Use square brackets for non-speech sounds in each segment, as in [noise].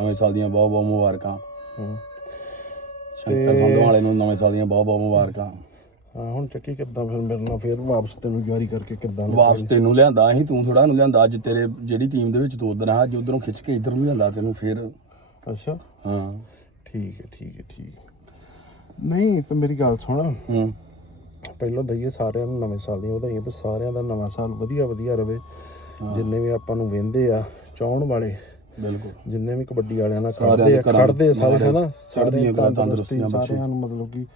ਨਵੇਂ ਸਾਲ ਦੀਆਂ ਬਹੁਤ ਬਹੁਤ ਮੁਬਾਰਕਾਂ। ਹੂੰ। ਸ਼ੰਕਰ ਸੰਧੂ ਵਾਲੇ ਨੂੰ ਨਵੇਂ ਸਾਲ ਦੀਆਂ ਬਹੁਤ ਬਹੁਤ ਮੁਬਾਰਕਾਂ। ਹਾਂ ਹੁਣ ਚੱਕੀ ਕਿੱਦਾਂ ਫਿਰ ਮੇਰੇ ਨਾਲ ਫਿਰ ਵਾਪਸ ਤੈਨੂੰ ਜਾਰੀ ਕਰਕੇ ਕਿੱਦਾਂ ਵਾਪਸ ਤੈਨੂੰ ਲਿਆਂਦਾ ਅਸੀਂ ਤੂੰ ਥੋੜਾ ਨੂੰ ਲਿਆਂਦਾ ਅੱਜ ਤੇਰੇ ਜਿਹੜੀ ਟੀਮ ਦੇ ਵਿੱਚ ਤੂੰ ਉਧਰ ਆ ਅੱਜ ਉਧਰੋਂ ਖਿੱਚ ਕੇ ਇੱਧਰ ਨੂੰ ਲਿਆਂਦਾ ਤੈਨੂੰ ਫਿਰ। ਅੱਛਾ। ਹਾਂ। ਠੀਕ ਹੈ ਠੀਕ ਹੈ ਠੀਕ ਹੈ। ਨਹੀਂ ਤੇ ਮੇਰੀ ਗੱਲ ਸੁਣ। ਹੂੰ। ਪਹਿਲਾਂ ਦਈਏ ਸਾਰਿਆਂ ਨੂੰ ਨਵੇਂ ਸਾਲ ਦੀਆਂ ਵਧਾਈਆਂ ਵੀ ਸਾਰਿਆਂ ਦਾ ਨਵਾਂ ਸਾਲ ਵਧੀਆ ਵਧੀਆ ਰਵੇ। ਜਿੰਨੇ ਵੀ ਆਪਾਂ ਨੂੰ ਵਹਿੰਦੇ ਆ ਚਾਹਣ ਵਾਲੇ ਬਿਲਕੁਲ। ਜਿੰਨੇ ਵੀ ਕਬੱਡੀ ਵਾਲਿਆਂ ਨਾਲ ਖੜਦੇ ਆ ਖੜਦੇ ਸਾਰੇ ਹਨਾ? ਚੜ੍ਹਦੀਆਂ ਕਲਾਂ, ਤੰਦਰੁਸਤੀ ਤੰਦਰੁਸਤੀਆਂ ਬਖਸ਼ੇ। ਸਾਰਿਆਂ ਨੂੰ ਮਤਲਬ ਕਿ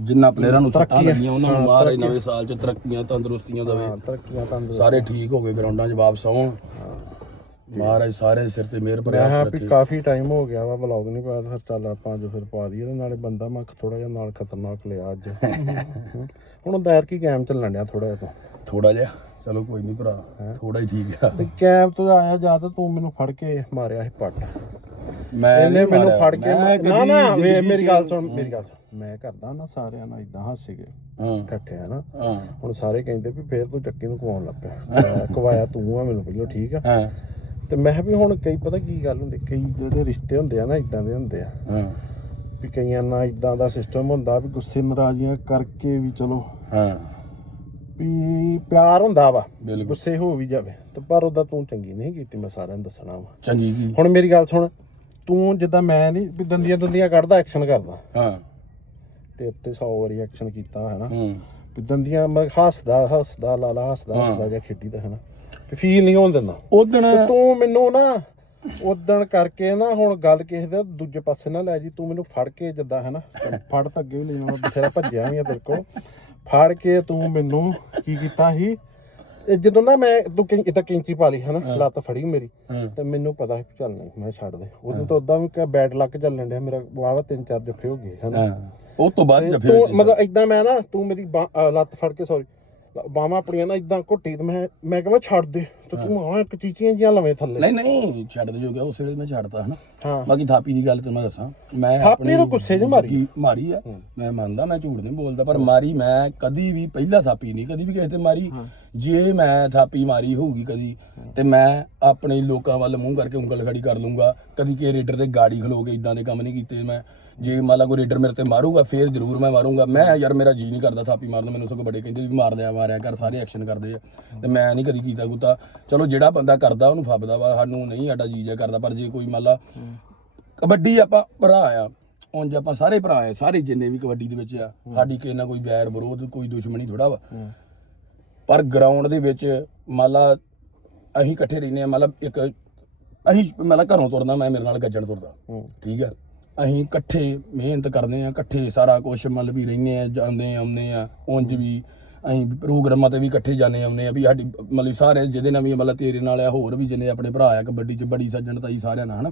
ਜਿੰਨਾ ਪਲੇਅਰਾਂ ਨੂੰ ਸੱਟਾਂ। ਲੱਗੀਆਂ ਉਹਨਾਂ ਨੂੰ ਮਹਾਰਾਜ। ਨਵੇਂ ਸਾਲ 'ਚ ਤਰੱਕੀਆਂ ਤੰਦਰੁਸਤੀਆਂ ਦੇਵੇ। ਹਾਂ, ਤਰੱਕੀਆਂ ਤੰਦਰੁਸਤੀ। ਸਾਰੇ ਠੀਕ ਹੋ ਗਏ ਗਰਾਊਂਡਾਂ 'ਚ ਵਾਪਸ ਆਉਣ। ਮਹਾਰਾਜ ਸਾਰੇ ਸਿਰ ਤੇ ਮਿਹਰ ਭਰਿਆ ਹੱਥ ਰੱਖੇ। ਕਾਫੀ ਟਾਈਮ ਹੋ ਗਿਆ ਵਾ ਵਲੌਗ ਨਹੀਂ ਪਾਇਆ ਫਿਰ ਚੱਲ ਆਪਾਂ ਅੱਜ ਫਿਰ ਪਾ ਦਈਏ ਤੇ ਨਾਲੇ ਬੰਦਾ ਮੈਂ ਥੋੜਾ ਜਿਹਾ ਨਾਲ ਖਤਰਨਾਕ ਲਿਆ ਅੱਜ। [laughs] ਹੁਣ ਦਾਇਰ ਕੀ ਕੈਮ ਚੱਲਣ ਡਿਆ ਥੋੜਾ ਜਿਹਾ ਤੋਂ। ਥੋੜਾ ਜਿਹਾ। ਚਲੋ ਕੋਈ ਨਹੀਂ ਭਰਾ ਥੋੜਾ ਹੀ ਠੀਕ ਆ। ਤੇ ਤੋਂ ਆਇਆ ਜਦ ਤੂੰ ਮੈਨੂੰ ਫੜ ਕੇ ਮਾਰਿਆ ਸੀ ਪੱਟ ਮੈਂ ਇਹਨੇ ਮੈਨੂੰ। ਫੜ ਕੇ ਨਾ ਨਾ ਮੇਰੀ ਗੱਲ ਸੁਣ ਮੇਰੀ ਗੱਲ ਮੈਂ ਕਰਦਾ ਨਾ ਸਾਰਿਆਂ ਨਾਲ ਇਦਾਂ ਹਾਸੇ ਗਏ ਹਾਂ। ਠੱਠੇ ਆ ਨਾ ਹਾਂ। ਹੁਣ ਸਾਰੇ ਕਹਿੰਦੇ ਵੀ ਫੇਰ ਤੂੰ ਚੱਕੀ ਨੂੰ ਕਵਾਉਣ ਲੱਗ ਪਿਆ। ਕਵਾਇਆ ਤੂੰ ਆ ਮੈਨੂੰ ਪਹਿਲਾਂ ਠੀਕ ਆ। ਹਾਂ। ਤੇ ਮੈਂ ਵੀ ਹੁਣ ਕਈ ਪਤਾ ਕੀ ਗੱਲ ਹੁੰਦੀ ਕਈ ਜਿਹੜੇ ਰਿਸ਼ਤੇ ਹੁੰਦੇ ਆ ਨਾ ਇਦਾਂ ਦੇ ਹੁੰਦੇ ਆ। ਹਾਂ। ਵੀ ਕਈਆਂ ਨਾਲ ਇਦਾਂ ਦਾ ਸਿਸਟਮ ਹੁੰਦਾ ਵੀ ਗੁੱਸੇ ਨਾਰਾਜ਼ੀਆਂ ਕਰਕੇ ਵੀ ਚਲੋ ਹਾਂ। ਵੀ ਪਿਆਰ ਹੁੰਦਾ ਵਾ ਬਿਲਕੁਲ। ਗੁੱਸੇ ਹੋ ਵੀ ਜਾਵੇ ਤੇ ਪਰ ਉਹਦਾ ਤੂੰ ਚੰਗੀ ਨਹੀਂ ਕੀਤੀ ਮੈਂ ਸਾਰਿਆਂ ਨੂੰ ਦੱਸਣਾ ਵਾ। ਚੰਗੀ ਕੀ? ਹੁਣ ਮੇਰੀ ਗੱਲ ਸੁਣ ਤੂੰ ਜਿੱਦਾਂ ਮੈਂ ਨਹੀਂ ਵੀ ਦੰਦੀਆਂ ਦੁੰਦੀਆਂ ਕੱਢਦਾ ਐਕਸ਼ਨ ਕਰਦਾ। ਹਾਂ। ਤੇ ਉੱਤੇ 100 ਵਾਰੀ ਐਕਸ਼ਨ ਕੀਤਾ ਹੈ ਨਾ? ਹੂੰ। ਵੀ ਦੰਦੀਆਂ ਮੈਂ ਹੱਸਦਾ ਹੱਸਦਾ ਲਾਲਾ ਹੱਸਦਾ ਹੱਸਦਾ ਜਾਂ ਖੇਡੀ ਦਾ ਹੈ ਨਾ? ਫੀਲ ਨਹੀਂ ਹੋਣ ਦਿੰਦਾ। ਉਦਣ ਤੇ ਤੂੰ ਮੈਨੂੰ ਨਾ ਉਦਣ ਕਰਕੇ ਨਾ ਹੁਣ ਗੱਲ ਕਿਸੇ ਦੇ ਦੂਜੇ ਪਾਸੇ ਨਾ ਲੈ ਜੀ ਤੂੰ ਮੈਨੂੰ ਫੜ ਕੇ ਜਿੱਦਾਂ ਹੈ ਨਾ? ਫੜ ਤਾਂ ਅੱਗੇ ਵੀ ਲੈ ਜਾਣਾ ਬਥੇਰਾ ਭੱਜਿਆ ਵੀ ਆ ਤੇਰੇ ਕੋਲ। ਫੜ ਕੇ ਤੂੰ ਮੈਨੂੰ ਕੀ ਕੀਤਾ ਸੀ? ਇਹ ਜਦੋਂ ਨਾ ਮੈਂ ਤੂੰ ਕੈਂ ਇਤਾ ਕੈਂਚੀ ਪਾ ਲਈ ਹੈ। ਨਾ ਲੱਤ ਫੜੀ ਮੇਰੀ। ਤੇ ਮੈਨੂੰ ਪਤਾ ਸੀ ਚੱਲ ਨਹੀਂ ਮੈਂ ਛੱਡ ਦੇ। ਉਦੋਂ ਤਾਂ ਉਦਾਂ ਵੀ ਕਿ ਬੈਡ ਲੱਕ ਚੱਲਣ ਡਿਆ ਮੇਰਾ ਵਾਵਾ ਤਿੰਨ ਚਾਰ ਜਫੇ ਹੋ ਗਏ ਹਨਾ? ਉਹ ਤੋਂ ਬਾਅਦ ਜਫੇ ਤੂੰ ਮਤਲਬ ਇਦਾਂ ਮੈਂ ਨਾ ਤੂੰ ਮੇਰੀ ਲੱਤ ਫੜ ਕੇ ਸੌਰੀ ਬਾਹਾਂ ਆਪਣੀਆਂ ਨਾ ਇਦਾਂ ਘੁੱਟੀ ਤੇ ਮੈਂ ਮੈਂ ਕਹਿੰਦਾ ਛੱਡ ਦੇ। ਤੇ ਤੂੰ ਆ ਇੱਕ ਚੀਚੀਆਂ ਜੀਆਂ ਲਵੇਂ ਥੱਲੇ। ਨਹੀਂ ਨਹੀਂ ਛੱਡ ਦੇ ਜੋ ਗਿਆ ਉਸ ਵੇਲੇ ਮੈਂ ਛੱਡਤਾ ਹਨਾ। ਹਾਂ। ਬਾਕੀ ਥਾਪੀ ਦੀ ਗੱਲ ਤੇ ਮੈਂ ਦੱਸਾਂ। ਮੈਂ ਥਾਪੀ ਨੂੰ ਗੁੱਸੇ 'ਚ ਮਾਰੀ। ਮਾਰੀ ਆ। ਮੈਂ ਮੰਨਦਾ ਮੈਂ ਝੂਠ ਨਹੀਂ ਬੋਲਦਾ ਪਰ ਮਾਰੀ ਮੈਂ ਕਦੀ ਵੀ ਪਹਿਲਾ ਥਾਪੀ ਨਹੀਂ ਕਦੀ ਵੀ ਕਿਸੇ ਤੇ ਮਾਰੀ। ਜੇ ਮੈਂ ਥਾਪੀ ਮਾਰੀ ਹੋਊਗੀ ਕਦੀ ਤੇ ਮੈਂ ਆਪਣੇ ਲੋਕਾਂ ਵੱਲ ਮੂੰਹ ਕਰਕੇ ਉਂਗਲ ਖੜੀ ਕਰ ਲੂੰਗਾ। ਕਦੀ ਕੇ ਰੇਡਰ ਤੇ ਗਾੜੀ ਖਲੋ ਕੇ ਇਦਾਂ ਦੇ ਕੰਮ ਨਹੀਂ ਕੀਤੇ ਮੈਂ। ਜੇ ਮੰਨ ਲਾ ਕੋਈ ਰੇਡਰ ਮੇਰੇ ਤੇ ਮਾਰੂਗਾ ਫੇਰ ਜ਼ਰੂਰ ਮੈਂ ਮਾਰੂੰਗਾ। ਮੈਂ ਯਾਰ ਮੇਰਾ ਜੀ ਨਹੀਂ ਕਰਦਾ ਥਾਪੀ ਮਾਰਨ ਨੂੰ, ਮੈਨੂੰ ਸਗੋਂ ਬੜੇ ਕਹਿੰਦੇ ਵੀ ਮਾਰ ਦਿਆ ਮਾਰਿਆ ਕਰ ਸਾਰੇ ਐਕਸ਼ਨ ਕਰਦੇ ਆ। ਤੇ ਮੈਂ ਨਹੀਂ ਕਦੀ ਕੀਤਾ ਗੁੱਤਾ ਚਲੋ ਜਿਹੜਾ ਬੰਦਾ ਕਰਦਾ ਉਹਨੂੰ ਫੱਬਦਾ ਵਾ ਸਾਨੂੰ ਨਹੀਂ ਸਾਡਾ ਜੀ ਜਿਹਾ ਕਰਦਾ ਪਰ ਜੇ ਕੋਈ ਮੰਨ ਲਾ ਕਬੱਡੀ ਆਪਾਂ ਭਰਾ ਆ ਉਂਝ ਆਪਾਂ ਸਾਰੇ ਭਰਾ ਆ ਸਾਰੇ ਜਿੰਨੇ ਵੀ ਕਬੱਡੀ ਦੇ ਵਿੱਚ ਆ ਸਾਡੀ ਕਿਸੇ ਨਾਲ ਕੋਈ ਵੈਰ ਵਿਰੋਧ ਕੋਈ ਦੁਸ਼ਮਣੀ ਥੋੜਾ ਵਾ। ਪਰ ਗਰਾਊਂਡ ਦੇ ਵਿੱਚ ਮੰਨ ਲਾ ਅਸੀਂ ਇਕੱਠੇ ਰਹਿੰਦੇ ਆ ਮਤਲਬ ਇੱਕ ਅਸੀਂ ਮੰਨ ਲਾ ਘਰੋਂ ਤੁਰਦਾ ਮੈਂ ਮੇਰੇ ਨਾਲ ਗੱਜਣ ਤੁਰਦਾ। ਠੀਕ ਆ? ਅਸੀਂ ਇਕੱਠੇ ਮਿਹਨਤ ਕਰਦੇ ਆ ਇਕੱਠੇ ਸਾਰਾ ਕੁਝ ਮਤਲਬ ਵੀ ਰਹਿੰਦੇ ਆ ਜਾਂਦੇ ਆਉਂਦੇ ਆ ਉਂਝ ਵੀ ਅਸੀਂ ਪ੍ਰੋਗਰਾਮਾਂ ਤੇ ਵੀ ਇਕੱਠੇ ਜਾਂਦੇ ਆਉਂਦੇ ਆ ਵੀ ਸਾਡੀ ਮਤਲਬ ਸਾਰੇ ਜਿਹਦੇ ਨਾਲ ਵੀ ਮਤਲਬ ਤੇਰੇ ਨਾਲ ਆ ਹੋਰ ਵੀ ਜਿੰਨੇ ਆਪਣੇ ਭਰਾ ਆ ਕਬੱਡੀ 'ਚ ਬੜੀ ਸੱਜਣਤਾਈ ਸਾਰਿਆਂ ਨਾਲ ਹਨਾ?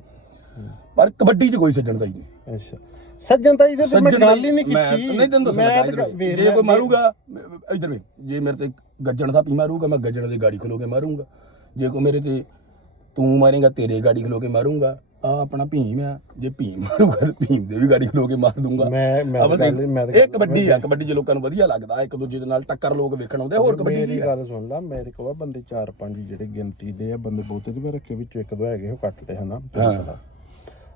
ਪਰ ਕਬੱਡੀ 'ਚ ਕੋਈ ਸੱਜਣਤਾਈ ਨਹੀਂ। ਅੱਛਾ। ਸੱਜਣ ਤਾਂ ਇਹਦੇ ਤੇ ਮੈਂ ਸੱਜਣ ਗੱਲ ਹੀ ਨਹੀਂ ਕੀਤੀ। ਨਹੀਂ ਤੈਨੂੰ ਦੱਸਣਾ ਜੇ ਕੋਈ ਮਾਰੂਗਾ ਇਧਰ ਵੇ ਜੇ ਮੇਰੇ ਤੇ ਗੱਜਣ ਦਾ ਪੀ ਮਾਰੂਗਾ ਮੈਂ ਗੱਜਣ ਦੀ ਗਾੜੀ ਖਲੋ ਕੇ ਮਾਰੂੰਗਾ। ਜੇ ਕੋਈ ਮੇਰੇ ਤੇ ਤੂੰ ਮਾਰੇਗਾ ਤੇਰੇ ਗਾੜੀ ਖਲੋ ਕੇ ਮਾਰੂੰਗਾ। ਆ ਆਪਣਾ ਭੀਮ ਆ ਜੇ ਭੀਮ ਮਾਰੂਗਾ ਤੇ ਭੀਮ ਦੇ ਵੀ ਗਾੜੀ ਖਲੋ ਕੇ ਮਾਰ ਦੂੰਗਾ ਮੈਂ ਮੈਂ ਤਾਂ ਗੱਲ ਮੈਂ ਤਾਂ ਇਹ ਕਬੱਡੀ ਆ ਕਬੱਡੀ 'ਚ ਲੋਕਾਂ ਨੂੰ ਵਧੀਆ ਲੱਗਦਾ ਇੱਕ ਦੂਜੇ ਦੇ ਨਾਲ ਟੱਕਰ ਲੋਕ ਵੇਖਣ ਆਉਂਦੇ ਆ, ਹੋਰ ਕਬੱਡੀ ਮੇਰੀ ਕੀ ਆ ਗੱਲ ਸੁਣ ਲਾ ਮੇਰੇ ਕੋਲ ਆ ਬੰਦੇ 4-5 ਜਿਹੜੇ ਗਿਣਤੀ ਦੇ ਆ ਬੰਦੇ ਬਹੁਤੇ ਮੈਂ ਰੱਖੇ ਵਿੱਚੋਂ ਇੱਕ ਦੋ ਹੈਗੇ ਉਹ ਕੱਟਦੇ ਹਨਾ ਤੈਨੂੰ ਹਾਂ। ਪਤਾ।